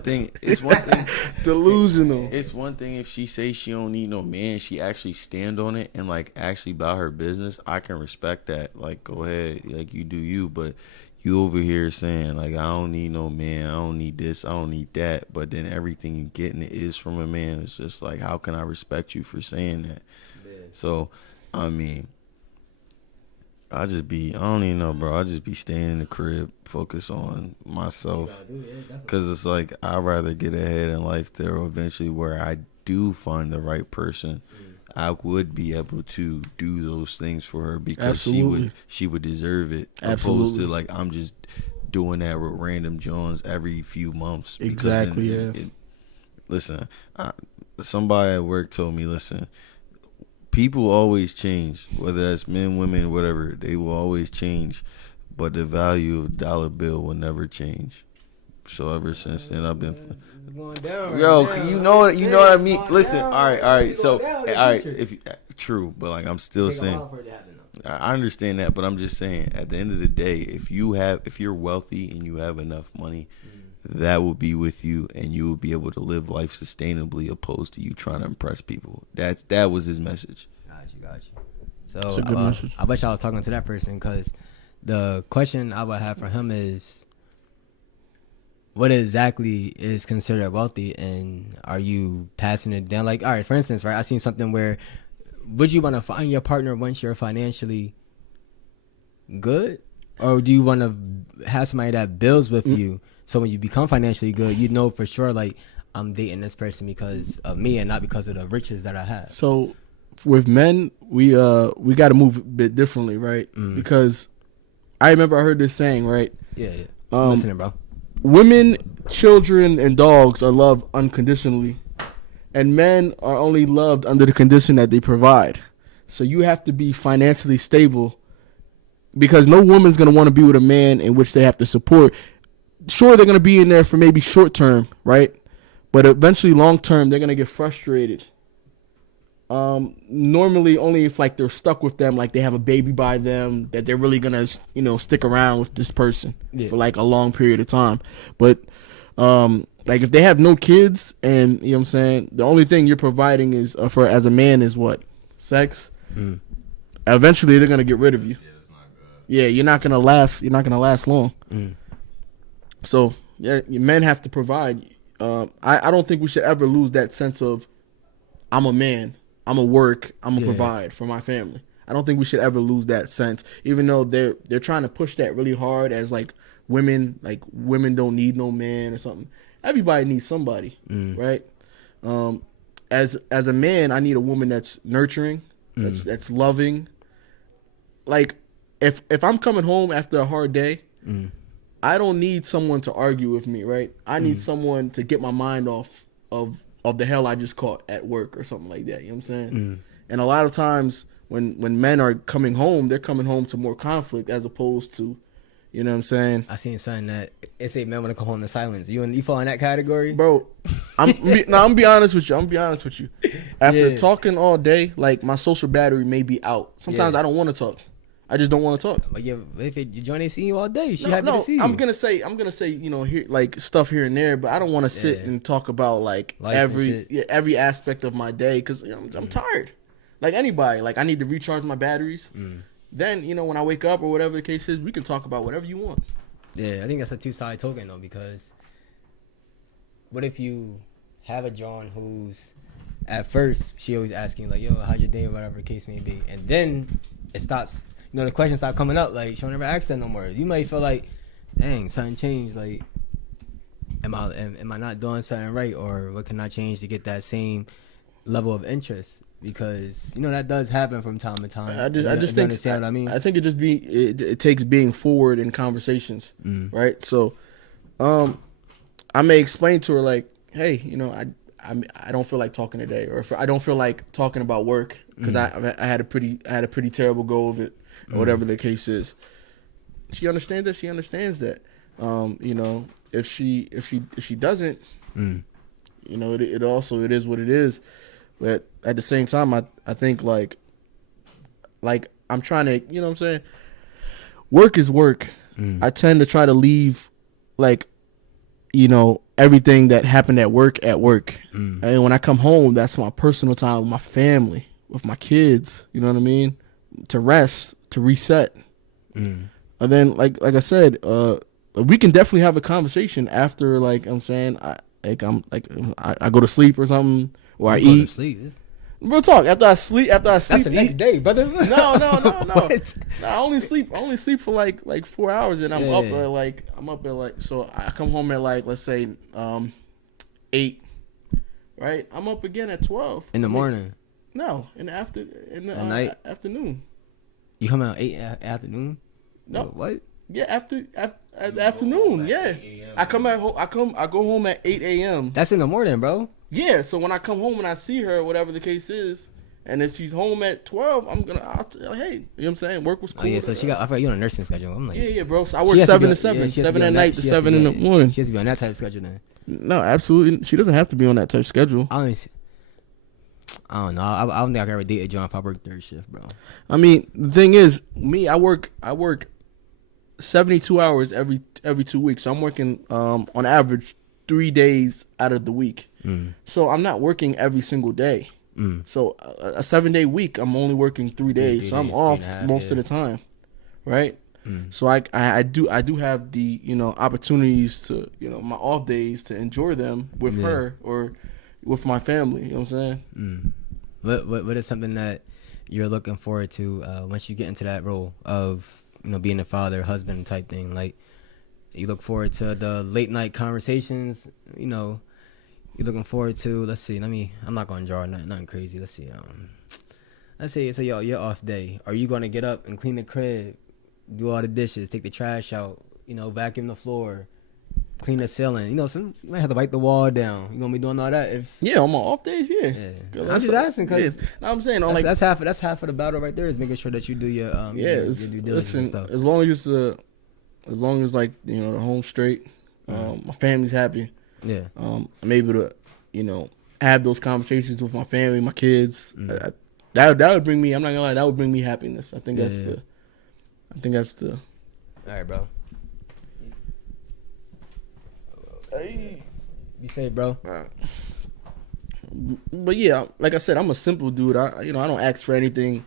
thing. It's one thing. Delusional. It's one thing if she say she don't need no man, she actually stand on it and like actually about her business. I can respect that. Like, go ahead, like you do you. But you over here saying like, I don't need no man, I don't need this, I don't need that. But then everything you getting is from a man. It's just like, how can I respect you for saying that? Yeah. So, I mean, I don't even know, bro. I just be staying in the crib, focus on myself. Because it's like, I'd rather get ahead in life there eventually where I do find the right person. I would be able to do those things for her because Absolutely. she would deserve it. Absolutely. Opposed to like, I'm just doing that with random Jones every few months. Exactly, yeah. Listen, somebody at work told me, listen, people always change, whether that's men, women, whatever. They will always change, but the value of a dollar bill will never change. So ever since then, I've been. It's going down right Yo, now. you know what I mean. Going Listen, down. all right. It's So, going down all in the right. future. If true, but like I'm still Take a saying, while for it to happen, though. I understand that, but I'm just saying, at the end of the day, if you're wealthy and you have enough money, that will be with you, and you will be able to live life sustainably, opposed to you trying to impress people. That was his message. Got you. So That's a good message. I wish I was talking to that person, because the question I would have for him is, what exactly is considered wealthy, and are you passing it down? Like, all right, for instance, right, I seen something where, would you want to find your partner once you're financially good, or do you want to have somebody that builds with you, so when you become financially good, you know for sure, like, I'm dating this person because of me and not because of the riches that I have? So with men, we got to move a bit differently, right? Because I remember I heard this saying, right? Yeah. I'm listening, bro. Women, children, and dogs are loved unconditionally, and men are only loved under the condition that they provide. So you have to be financially stable, because no woman's going to want to be with a man in which they have to support. Sure, they're going to be in there for maybe short term, right? But eventually, long term, they're going to get frustrated. Normally only if like they're stuck with them, like they have a baby by them, that they're really gonna, stick around with this person for like a long period of time. But like if they have no kids, and you know what I'm saying, the only thing you're providing is for as a man is what? Sex. Eventually they're gonna get rid of you. Yeah, you're not gonna last long. So yeah, men have to provide. I don't think we should ever lose that sense of, I'm a man, I'm a work, I'm a provide for my family. I don't think we should ever lose that sense, even though they're trying to push that really hard as like women don't need no man or something. Everybody needs somebody, right? As a man, I need a woman that's nurturing, that's loving. Like if I'm coming home after a hard day, I don't need someone to argue with me, right? I need someone to get my mind off of the hell I just caught at work or something like that. You know what I'm saying? And a lot of times when men are coming home, they're coming home to more conflict as opposed to, you know what I'm saying? I seen something that it say men want to come home to silence. You fall in that category, Bro, I'm gonna be honest with you. After talking all day, like my social battery may be out. Sometimes I don't want to talk. I just don't want to talk. But yeah, if you join ain't seeing you all day, she happy to see you. I'm gonna say, here like stuff here and there, but I don't want to sit and talk about like life every aspect of my day, because I'm tired. Like anybody, like I need to recharge my batteries. Then when I wake up or whatever the case is, we can talk about whatever you want. Yeah, I think that's a two-sided token though, because what if you have a John who's at first she always asking like, yo, how's your day, or whatever the case may be, and then it stops. The questions start coming up, like she'll never ask that no more. You might feel like, dang, something changed. Like, am I not doing something right, or what can I change to get that same level of interest? Because that does happen from time to time. I just think, understand what I mean. I think it takes being forward in conversations, right? So, I may explain to her like, hey, you know, I don't feel like talking today, or if I don't feel like talking about work because I had a pretty terrible go of it, or whatever the case is. She understands that. She understands that. You know, if she doesn't, you know, it also it is what it is. But at the same time, I think like I'm trying to, you know what I'm saying? Work is work. I tend to try to leave like, you know, everything that happened at work. And when I come home, that's my personal time with my family, with my kids, you know what I mean? To rest, to reset. And then like I said, we can definitely have a conversation after, like I'm saying, I go to sleep or something, or I You go to eat. sleep. Real talk. After I sleep, That's the next eat. day, brother. No. What? No, I only sleep for like 4 hours, and I'm up at like so I come home at like, let's say 8, right? I'm up again at 12 In the morning. No, in the At night? afternoon. You come out 8 afternoon? No. What? Yeah, after afternoon. Yeah, I come at home. I go home at 8 a.m. That's in the morning, bro. Yeah, so when I come home and I see her, whatever the case is, and if she's home at 12, I'll tell her, hey, you know what I'm saying? Work was cool. Oh yeah, so she got. I thought you on a nursing schedule. I'm like, Yeah, bro. So I she work has 7 be to on- 7, yeah, she has 7 be at on night that- to she has 7 be in the on- morning. She has to be on that type of schedule then. No, absolutely. She doesn't have to be on that type of schedule. I don't know. I don't think I could ever date a John if I work third shift, bro. I mean, the thing is, me, I work 72 hours every 2 weeks. So I'm working on average 3 days out of the week. So I'm not working every single day. So a 7-day week, I'm only working 3 days. So I'm days, off 3.5, most of the time, right? So I do have the, you know, opportunities to, you know, my off days to enjoy them with her or with my family. You know what I'm saying? What is something that you're looking forward to once you get into that role of, you know, being a father, husband type thing? Like, you look forward to the late night conversations, you know. You're looking forward to, let's see, I'm not going to draw nothing crazy. Let's see. Let's say it's your off day. Are you going to get up and clean the crib, do all the dishes, take the trash out, you know, vacuum the floor, clean the ceiling? You know, you might have to wipe the wall down. You going to be doing all that? Yeah, on my off days, yeah. I'm just asking because I'm saying that's half of the battle right there, is making sure that you do your your due diligence and stuff. As long as like, you know, the home's straight, my family's happy. Yeah. I'm able to, you know, have those conversations with my family, my kids. That would bring me. I'm not gonna lie. That would bring me happiness. I think that's the. All right, bro. Hey. Be safe, bro. But yeah, like I said, I'm a simple dude. I don't ask for anything.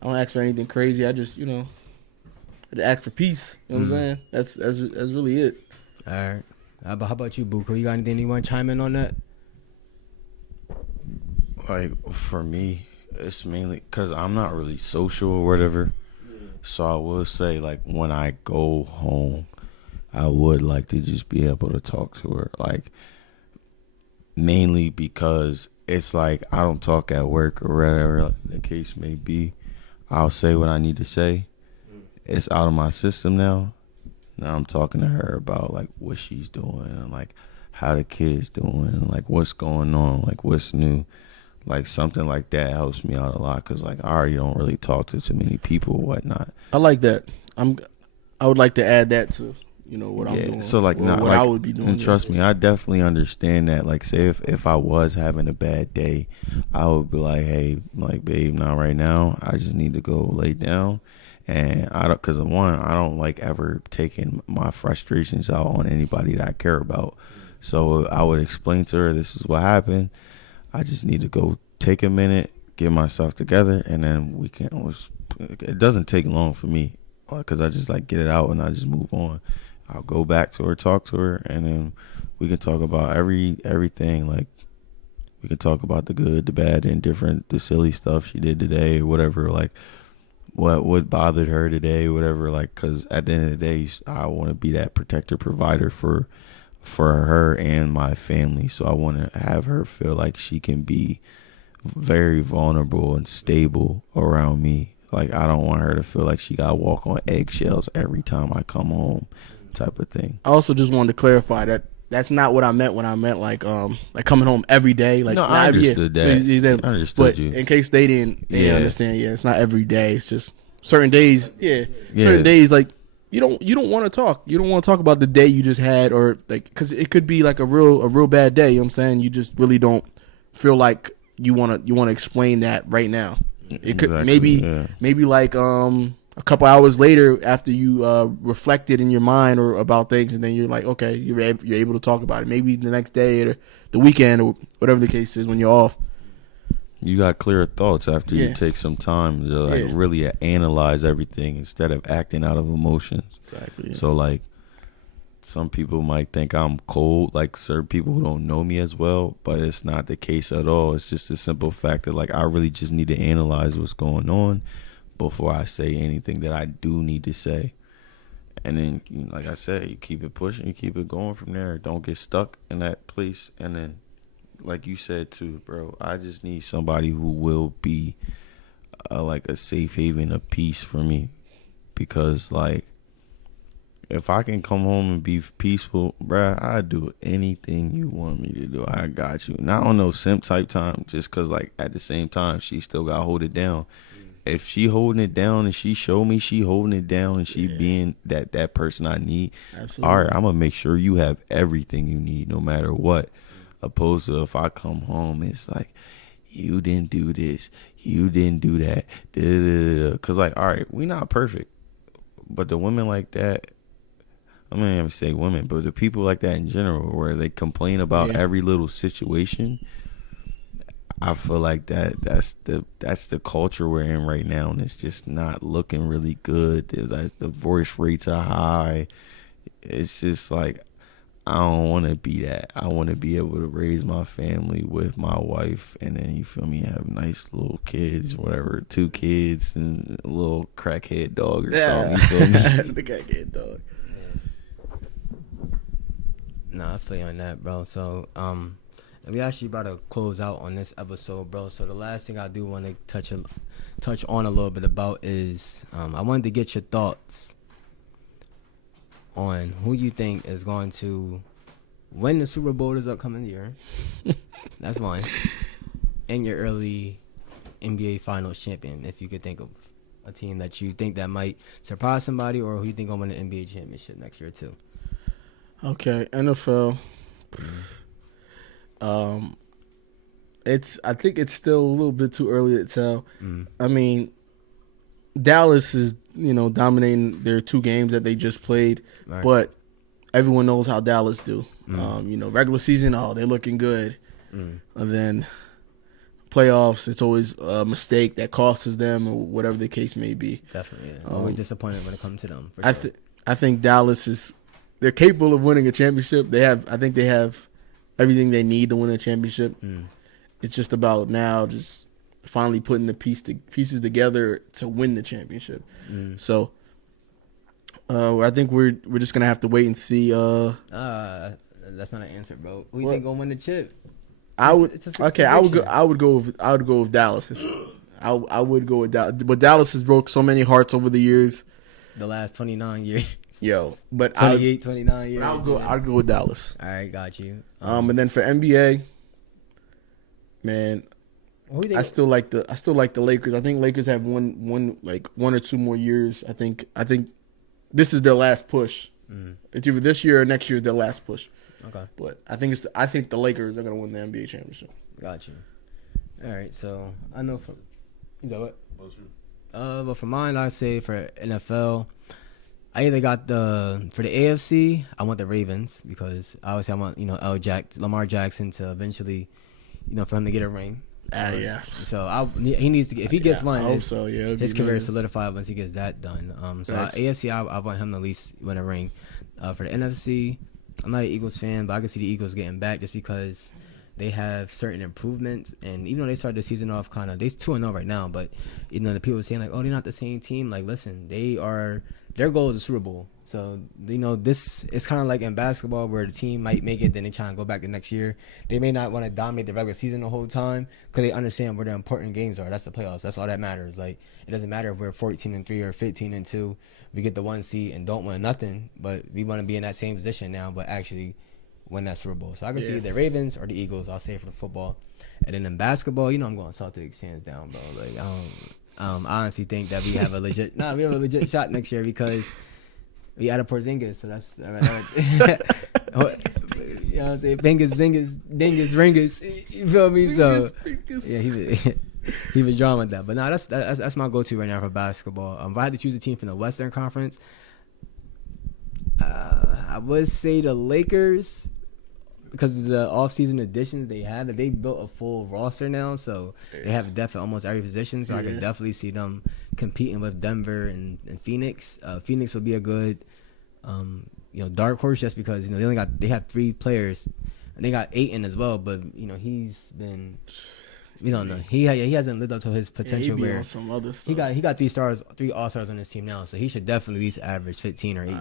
I don't ask for anything crazy. I just, you know, I ask for peace. You know what I'm saying? That's really it. All right. How about you, Buko? You got anything you want to chime in on that? Like, for me, it's mainly because I'm not really social or whatever. So I will say, like, when I go home, I would like to just be able to talk to her. Like, mainly because it's like I don't talk at work or whatever the case may be. I'll say what I need to say. It's out of my system now. Now I'm talking to her about, like, what she's doing and, like, how the kids doing and, like, what's going on, like, what's new. Like, something like that helps me out a lot because, like, I already don't really talk to too many people or whatnot. I like that. I would like to add that to, you know, what I'm doing. So, like, what like, I would be doing. and trust me, I definitely understand that. Like, say if I was having a bad day, I would be like, hey, like, babe, not right now. I just need to go lay down. And I don't like ever taking my frustrations out on anybody that I care about. So I would explain to her, this is what happened. I just need to go take a minute, get myself together, and then it doesn't take long for me because I just, like, get it out and I just move on. I'll go back to her, talk to her, and then we can talk about everything. Like, we can talk about the good, the bad, and the silly stuff she did today or whatever, like, what bothered her today, whatever, like, because at the end of the day, I want to be that protector, provider for her and my family. So I want to have her feel like she can be very vulnerable and stable around me. Like, I don't want her to feel like she got to walk on eggshells every time I come home, type of thing. I also just wanted to clarify that that's not what I meant when I meant like coming home every day. Like No, not I every year. understood that. I understood but you. in case they didn't Yeah. understand, it's not every day. It's just certain days. Yeah, Yeah. certain days like you don't want to talk. You don't want to talk about the day you just had, or like because it could be like a real bad day. You know what I'm saying? You just really don't feel like you want to explain that right now. It could maybe like a couple hours later after you reflected in your mind or about things, and then you're like, okay, you're able to talk about it. Maybe the next day or the weekend or whatever the case is when you're off. You got clearer thoughts after you take some time to like really analyze everything instead of acting out of emotions. Exactly. Yeah. So like some people might think I'm cold, like certain people who don't know me as well, but it's not the case at all. It's just a simple fact that like I really just need to analyze what's going on before I say anything that I do need to say. And then, like I said, you keep it pushing, you keep it going from there. Don't get stuck in that place. And then, like you said too, bro, I just need somebody who will be like a safe haven of peace for me. Because, like, if I can come home and be peaceful, bro, I do anything you want me to do. I got you. Not on no simp type time, just because, like, at the same time, she still got to hold it down. If she holding it down and she show me she holding it down and she being that person I need, all right, I'm going to make sure you have everything you need no matter what. Opposed to if I come home, it's like, you didn't do this, you didn't do that. Because, like, all right, we not perfect. But the women like that, I'm not even say women, but the people like that in general where they complain about every little situation, I feel like that's the culture we're in right now, and it's just not looking really good. The divorce rates are high. It's just like, I don't want to be that. I want to be able to raise my family with my wife, and then, you feel me, have nice little kids, whatever, 2 kids and a little crackhead dog or something. You feel me? The crackhead dog. No, I feel you on that, bro. So, we actually about to close out on this episode, bro. So the last thing I do want to touch on a little bit about is I wanted to get your thoughts on who you think is going to win the Super Bowl this upcoming year. That's one. And your early NBA Finals champion, if you could think of a team that you think that might surprise somebody, or who you think will win the NBA championship next year too. Okay, NFL. I think it's still a little bit too early to tell. I mean, Dallas is, dominating their 2 games that they just played, right. But everyone knows how Dallas do. Regular season, they're looking good. And then playoffs, it's always a mistake that costs them or whatever the case may be. Definitely, yeah. Always disappointed when it comes to them. For sure. I think Dallas they're capable of winning a championship. I think they have everything they need to win a championship. It's just about now just finally putting the pieces together to win the championship. So I think we're just gonna have to wait and see. That's not an answer, bro. Who you think gonna win the chip? I would go with Dallas. I would go with Dallas, but Dallas has broke so many hearts over the years. The last 29 years. But 29 years. I'd go with Dallas. All right, got you. And then for NBA, man, I still like the Lakers. I think Lakers have one or 2 more years. I think this is their last push. It's either this year or next year is their last push. Okay. But I think the Lakers are gonna win the NBA championship. Got you. All right, so I know for is that what? But for mine, I'd say for NFL, I either got for the AFC, I want the Ravens because obviously I want Lamar Jackson to eventually, for him to get a ring. Yeah. So he needs to get, if he gets one, I hope so. Yeah, his career is solidified once he gets that done. So AFC, I want him to at least win a ring. For the NFC, I'm not an Eagles fan, but I can see the Eagles getting back just because they have certain improvements, and even though they started the season off kind of, they're 2-0 right now, but the people are saying like, oh, they're not the same team. Like, listen, their goal is a Super Bowl. So, this is kind of like in basketball where the team might make it, then they try and go back the next year. They may not want to dominate the regular season the whole time because they understand where the important games are. That's the playoffs. That's all that matters. Like, it doesn't matter if we're 14-3 or 15-2. We get the 1 seed and don't win nothing, but we want to be in that same position now, but actually win that Super Bowl. So I can see Yeah. the Ravens or the Eagles. I'll say for the football, and then in basketball, you know, I'm going Celtics hands down, bro. Like I honestly think that we have a legit shot next year because we added Porzingis, so that's you know what I'm saying. Bingus, zingus, dingus, ringus. You feel me? So yeah, he was drawn with that. But no, that's my go-to right now for basketball. If I had to choose a team from the Western Conference, I would say the Lakers because of the offseason additions they had. They built a full roster now, so they have depth at almost every position. So I could definitely see them competing with Denver and Phoenix. Phoenix would be a good, dark horse just because they have 3 players, and they got Ayton as well. But he's been. We don't know. He hasn't lived up to his potential. He be where on some other stuff. he got 3 All-Stars on his team now, so he should definitely at least average 15 or 18.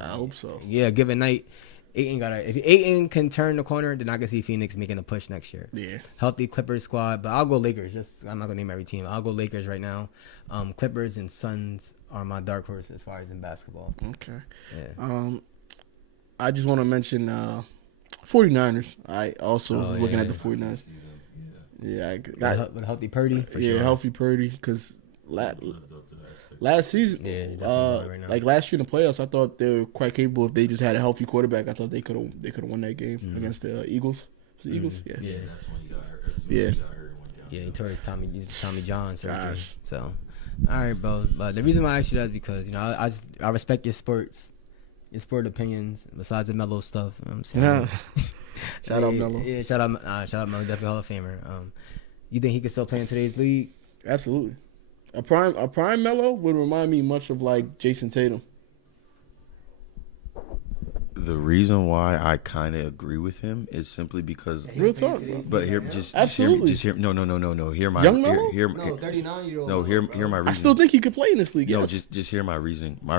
I hope so. Yeah, given night, if Ayton can turn the corner, then I can see Phoenix making a push next year. Yeah. Healthy Clippers squad, but I'll go Lakers. I'm not gonna name every team. I'll go Lakers right now. Clippers and Suns are my dark horse as far as in basketball. Okay. Yeah. I just want to mention 49ers. I also was looking at the 49ers. Yeah, I got with a healthy Purdy. For sure. healthy Purdy because last season, right now. like last year in the playoffs, I thought they were quite capable if they just had a healthy quarterback. I thought they could have won that game against the Eagles. Was it Eagles? Yeah. Yeah. That's when he got hurt. Yeah. Yeah, he tore his Tommy John surgery. Gosh. So, all right, bro. But the reason why I asked you that is because I respect your sport opinions besides the mellow stuff. You know what I'm saying. Yeah. Shout out Melo. Yeah, shout out Melo, definitely Hall of Famer. You think he could still play in today's league? Absolutely. A prime Melo would remind me much of like Jason Tatum. The reason why I kind of agree with him is simply because. Real talk, bro. But here, just Absolutely. hear me. No. Hear my Young Melo? hear, 39-year-old. no. Hear my reasoning. I still think he could play in this league. No, Yes. just hear my reasoning. My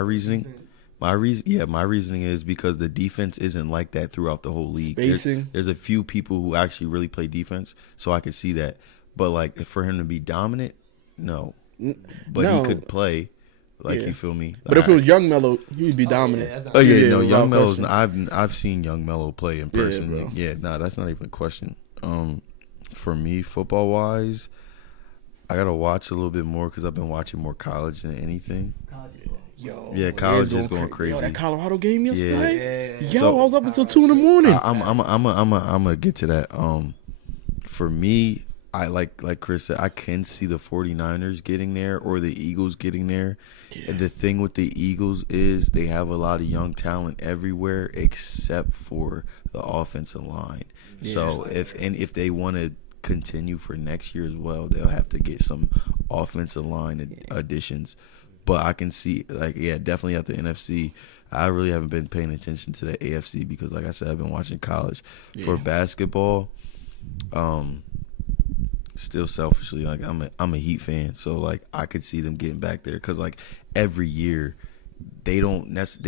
reasoning is because the defense isn't like that throughout the whole league. Spacing. There's a few people who actually really play defense, so I could see that. But like for him to be dominant, no. But No. he could play, Yeah. you feel me? But if it was young Melo, he would be dominant. Young without Melo's. question. I've seen Young Melo play in person. bro. That's not even a question. For me, football wise, I gotta watch a little bit more because I've been watching more college than anything. Yo, Yeah, college is going crazy. Yo, that Colorado game yesterday. Yeah. Yo, So- I was up until 2 a.m. I'm gonna get to that. For me, I like Chris said, I can see the 49ers getting there or the Eagles getting there. And the thing with the Eagles is they have a lot of young talent everywhere except for the offensive line. So if they want to continue for next year as well, they'll have to get some offensive line additions. But I can see, definitely at the NFC. I really haven't been paying attention to the AFC because, like I said, I've been watching college. For basketball, still selfishly, like I'm a Heat fan, so like I could see them getting back there because like every year they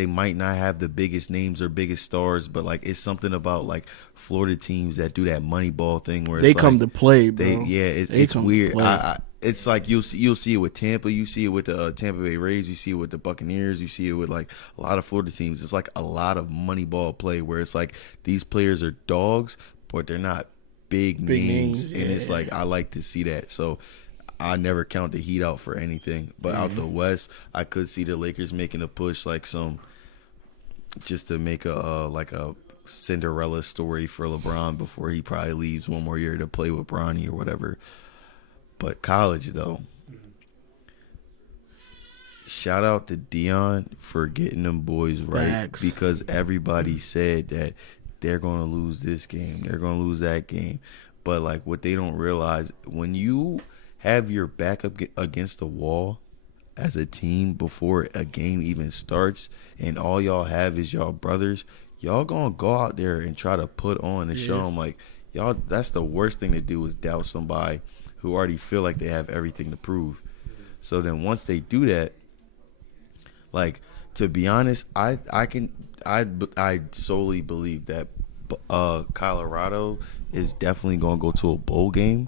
might not have the biggest names or biggest stars, but like it's something about like Florida teams that do that money ball thing where They it's come like, to play, bro. it's come to weird. play. It's like you'll see it with Tampa, you see it with the Tampa Bay Rays, you see it with the Buccaneers, you see it with like a lot of Florida teams. It's like a lot of money ball play where it's like these players are dogs, but they're not big names, and it's like I like to see that. So I never count the Heat out for anything. But out the West, I could see the Lakers making a push, like just to make a Cinderella story for LeBron before he probably leaves one more year to play with Bronny or whatever. But college, though, shout out to Dion for getting them boys right. Facts. Because everybody said that they're going to lose this game, they're going to lose that game. But like what they don't realize, when you have your back up against the wall as a team before a game even starts, and all y'all have is y'all brothers, y'all gonna go out there and try to put on and show them like y'all. That's the worst thing to do is doubt somebody who already feel like they have everything to prove. So then once they do that, like to be honest, I solely believe that Colorado is definitely gonna go to a bowl game.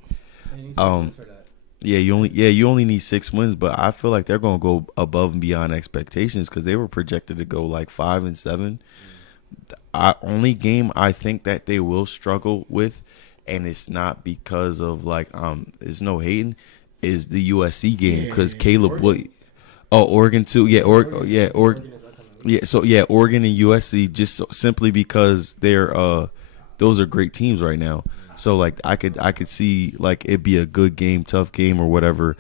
You only need 6 wins, but I feel like they're gonna go above and beyond expectations because they were projected to go like 5-7. Only game I think that they will struggle with, and it's not because of like there's no hating, is the USC game because Caleb Wood. Oh, Oregon too. Yeah, Oregon. Yeah, so yeah, Oregon and USC just simply because they're those are great teams right now. So like I could see like it be a good game, tough game or whatever.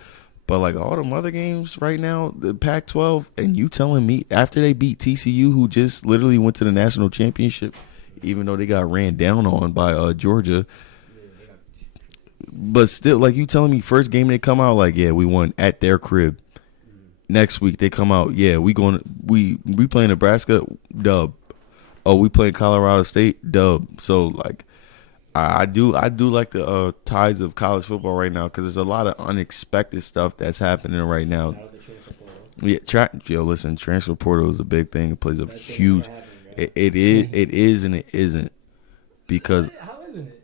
But like all them other games right now, the Pac-12, and you telling me after they beat TCU, who just literally went to the national championship, even though they got ran down on by Georgia, but still, like you telling me, first game they come out like, yeah, we won at their crib. Next week they come out, yeah, we playing Nebraska, dub. Oh, we playing Colorado State, dub. So like, I do like the tides of college football right now because there's a lot of unexpected stuff that's happening right now. Yeah, listen, transfer portal is a big thing. It plays a huge. It is, and it isn't because How isn't it?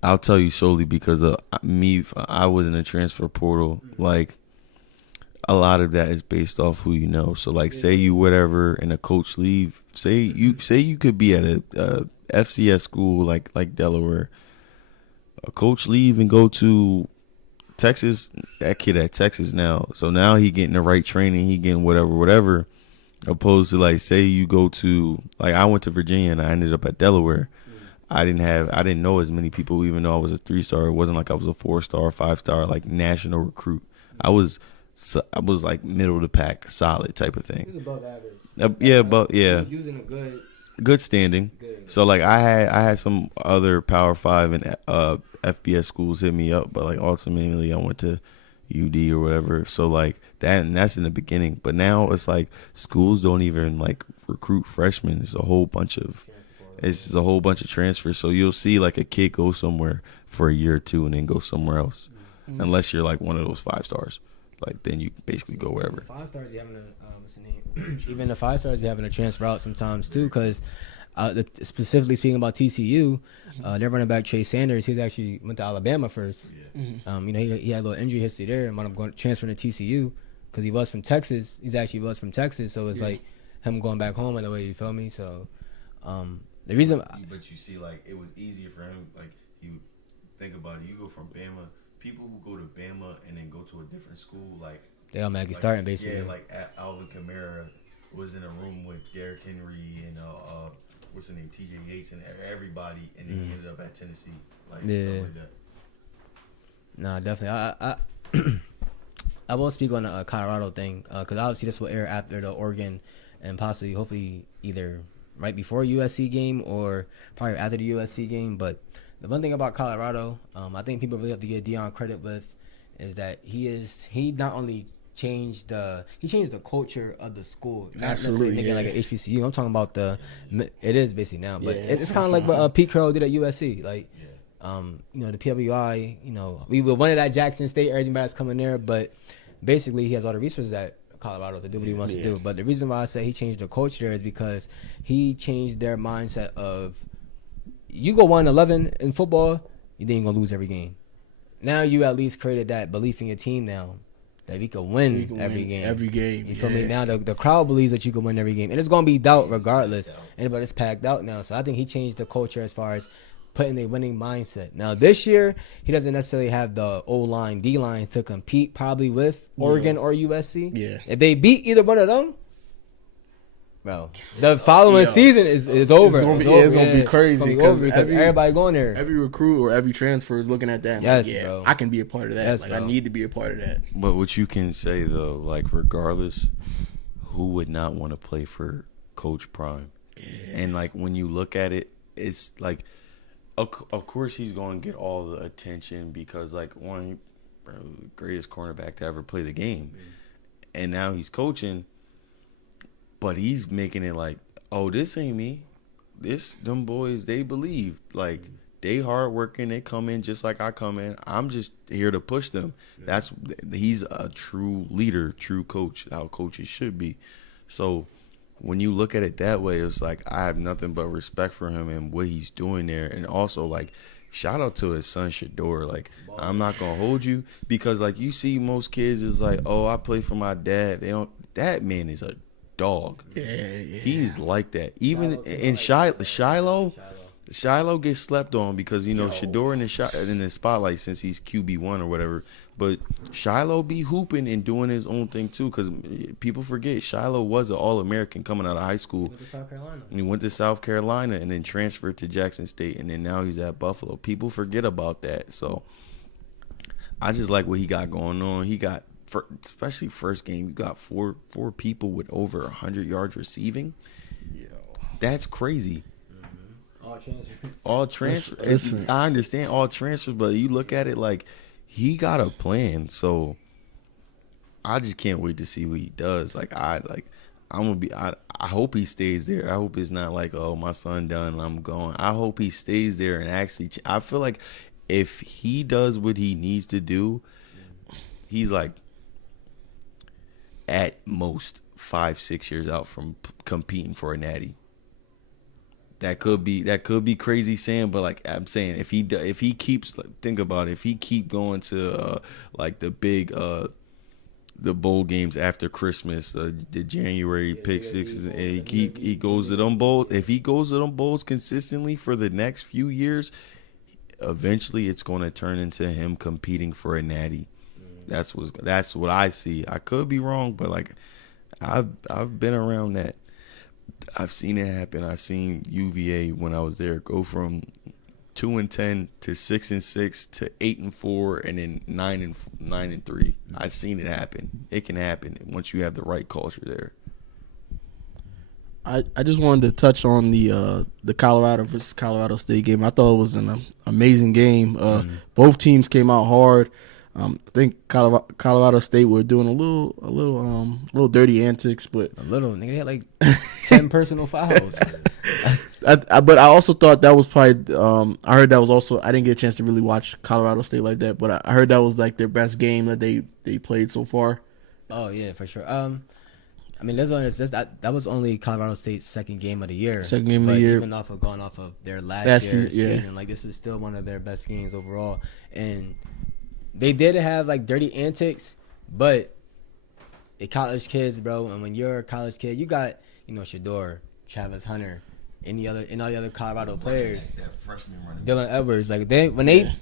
I'll tell you solely because of me. I was in a transfer portal. Like a lot of that is based off who you know. So like, say you whatever, and a coach leave. Say you could be at a FCS school like Delaware. A coach leave and go to Texas. That kid at Texas now. So now he getting the right training. He getting whatever. Opposed to like, say you go to like I went to Virginia and I ended up at Delaware. I didn't know as many people, even though I was a 3-star. It wasn't like I was a 4-star, 5-star, like national recruit. I was like middle of the pack, solid type of thing. He was above average. Using a good standing. Good. So like I had some other Power 5 and FBS schools hit me up, but like ultimately I went to UD or whatever. So like that's in the beginning. But now it's like schools don't even like recruit freshmen. It's a whole bunch of transfers. So you'll see like a kid go somewhere for a year or two and then go somewhere else, unless you're like one of those 5-stars. Like then you basically go wherever. 5-stars be having what's the name? Even the 5-stars be having a transfer out sometimes too, because specifically speaking about TCU, their running back Chase Sanders, he actually went to Alabama first. He had a little injury history there and wound up going transferring to TCU because he was from Texas. Was from Texas, so it's like him going back home in the way, you feel me? So the reason, but you see, like it was easier for him. Like you think about it, you go from Bama. People who go to Bama and then go to a different school, like they automatically starting basically. Yeah, like Alvin Kamara was in a room with Derrick Henry and what's the name, T.J. Yates and everybody, and then he ended up at Tennessee, like stuff like that. Nah, definitely. I will speak on the Colorado thing because obviously this will air after the Oregon and possibly, hopefully, either right before USC game or probably after the USC game. But the one thing about Colorado, I think people really have to give Deion credit with, is that he not only changed the culture of the school, not necessarily making like an HBCU. I'm talking about it is basically now, but it's kind of like what Pete Carroll did at USC, like. The PWI, we were one of that Jackson State, everybody's coming there, but basically he has all the resources at Colorado to do what he wants to do. But the reason why I say he changed the coach there is because he changed their mindset of, you go 1-11 in football, you ain't gonna lose every game. Now you at least created that belief in your team now that we can win every game. Every game. You feel me? Now the crowd believes that you can win every game. And it's gonna be doubt regardless. But it's packed out now. So I think he changed the culture as far as putting a winning mindset. Now this year, he doesn't necessarily have the O-line, D-line to compete probably with Oregon or USC. Yeah. If they beat either one of them, bro, the following season is over. It's gonna be crazy because everybody going there. Every recruit or every transfer is looking at that. Yes, like, bro. I can be a part of that. Yes, I need to be a part of that. But what you can say though, like regardless, who would not want to play for Coach Prime? Yeah. And like when you look at it, it's like, of course he's going to get all the attention because like one, bro, the greatest cornerback to ever play the game, and now he's coaching. But he's making it like, oh, this ain't me. Them boys, they believe. Like, they hardworking. They come in just like I come in. I'm just here to push them. He's a true leader, true coach, how coaches should be. So when you look at it that way, it's like I have nothing but respect for him and what he's doing there. And also, like, shout out to his son, Shador. Like, I'm not going to hold you because, like, you see most kids is like, oh, I play for my dad. That man is a dog. Yeah. He's like that. Even in Shiloh gets slept on because Shador in the spotlight since he's QB1 or whatever. But Shiloh be hooping and doing his own thing too because people forget Shiloh was an All-American coming out of high school. Went to South Carolina. And he went to South Carolina and then transferred to Jackson State and then now he's at Buffalo. People forget about that. So I just like what he got going on. He got, especially first game, you got four people with over 100 yards receiving. That's crazy. All transfers. I understand all transfers, but you look at it like he got a plan. So I just can't wait to see what he does. I'm gonna be. I hope he stays there. I hope it's not like, oh, my son done and I'm going. I hope he stays there and actually. I feel like if he does what he needs to do, he's like at most 5-6 years out from competing for a natty. That could be crazy saying, but like I'm saying, if he keeps, think about it, if he keep going to like the big the bowl games after Christmas, the January pick sixes, and he goes to them bowls. If he goes to them bowls consistently for the next few years, eventually it's going to turn into him competing for a natty. That's what I see. I could be wrong, but like I've been around that. I've seen it happen. I've seen UVA when I was there go from 2-10 to 6-6 to 8-4 and then 9-3. I've seen it happen. It can happen once you have the right culture there. I just wanted to touch on the Colorado versus Colorado State game. I thought it was an amazing game. Both teams came out hard. I think Colorado State were doing a little dirty antics, but a little nigga, they had like 10 personal fouls. But I also thought that was probably. I heard that was also. I didn't get a chance to really watch Colorado State like that, but I heard that was like their best game that they played so far. Oh yeah, for sure. I mean, that was only Colorado State's second game of the year. Second game of the year. Even going off of their last year's year, season, like this was still one of their best games overall, and they did have like dirty antics, but they college kids, bro. And when you're a college kid, you got Shador, Travis Hunter, any other Colorado players, that freshman running Dylan Edwards. Like when they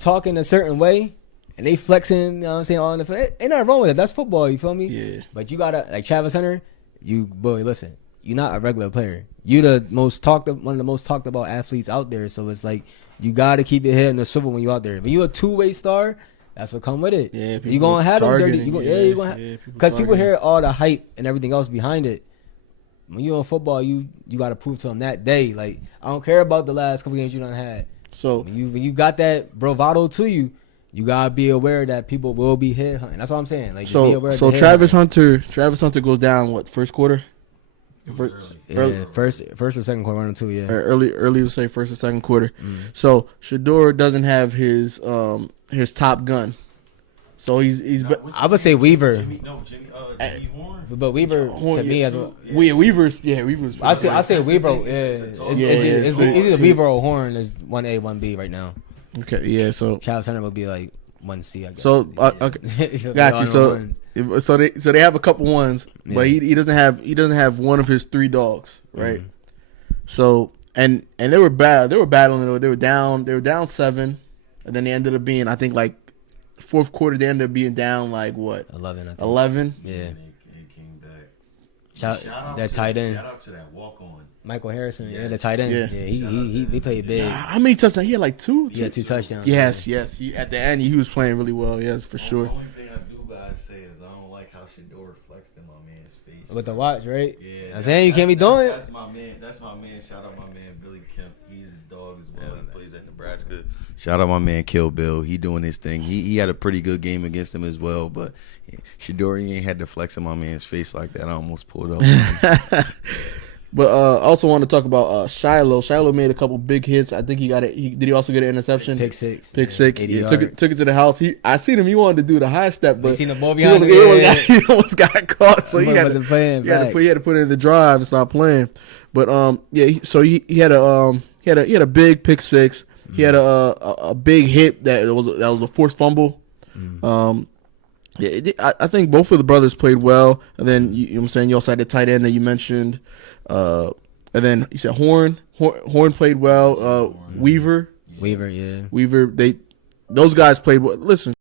talk in a certain way and they flexing, you know what I'm saying, all in the field, ain't nothing wrong with it. That's football, you feel me? Yeah. But you gotta like Travis Hunter. Listen, you're not a regular player. You one of the most talked about athletes out there. So it's like you gotta keep your head in the swivel when you out there. When you a two-way star, that's what come with it. Yeah, you gonna have them dirty. You're gonna because people hear all the hype and everything else behind it. When you're in football, you gotta prove to them that day. Like I don't care about the last couple games you done had. So when you got that bravado to you, you gotta be aware that people will be head hunting. That's all I'm saying. Like be aware Travis Hunter goes down first quarter. First or second quarter, 1 or 2, yeah. Early to say first or second quarter. So Shador doesn't have his top gun. So he's. I would say Weaver. Jimmy Horn. But Weaver to me as well. Weaver's. I say Weaver. It's either Weaver or Horn is 1A, 1B right now. Okay, yeah. So Travis Hunter would be like 1C, I guess. So okay, got you. So they have a couple ones, but he doesn't have one of his 3 dogs, right? So and they were bad. They were battling it. They were down 7, and then they ended up being, I think, like fourth quarter. They ended up being down like what 11. I think. 11. Yeah. They came back. Shout that tight end. Shout out to that walk on. Michael Harrison, the tight end. Yeah, he played big. How many touchdowns? He had like 2. He had 2 touchdowns. Yes. At the end, he was playing really well. Yes, for sure. The only thing I do gotta say is I don't like how Shador flexed in my man's face. With the watch, right? Yeah. I'm saying you can't be doing it. That's my man. Shout out my man Billy Kemp. He's a dog as well. He plays at Nebraska. Shout out my man Kill Bill. He doing his thing. He had a pretty good game against him as well. But Shador, he ain't had to flex in my man's face like that. I almost pulled up. But I also want to talk about Shiloh. Shiloh made a couple big hits. I think he got it. Did he also get an interception? Pick six. Yeah, took it to the house. I seen him. He wanted to do the high step, but seen the ball behind him. He almost got caught. So he had to put it in the drive and stop playing. But so he had a big pick six. He had a big hit that was a forced fumble. I think both of the brothers played well. And then, you know what I'm saying, you also had the tight end that you mentioned. And then you said Horn. Horn played well. Weaver. Weaver, yeah. Those guys played well. Listen,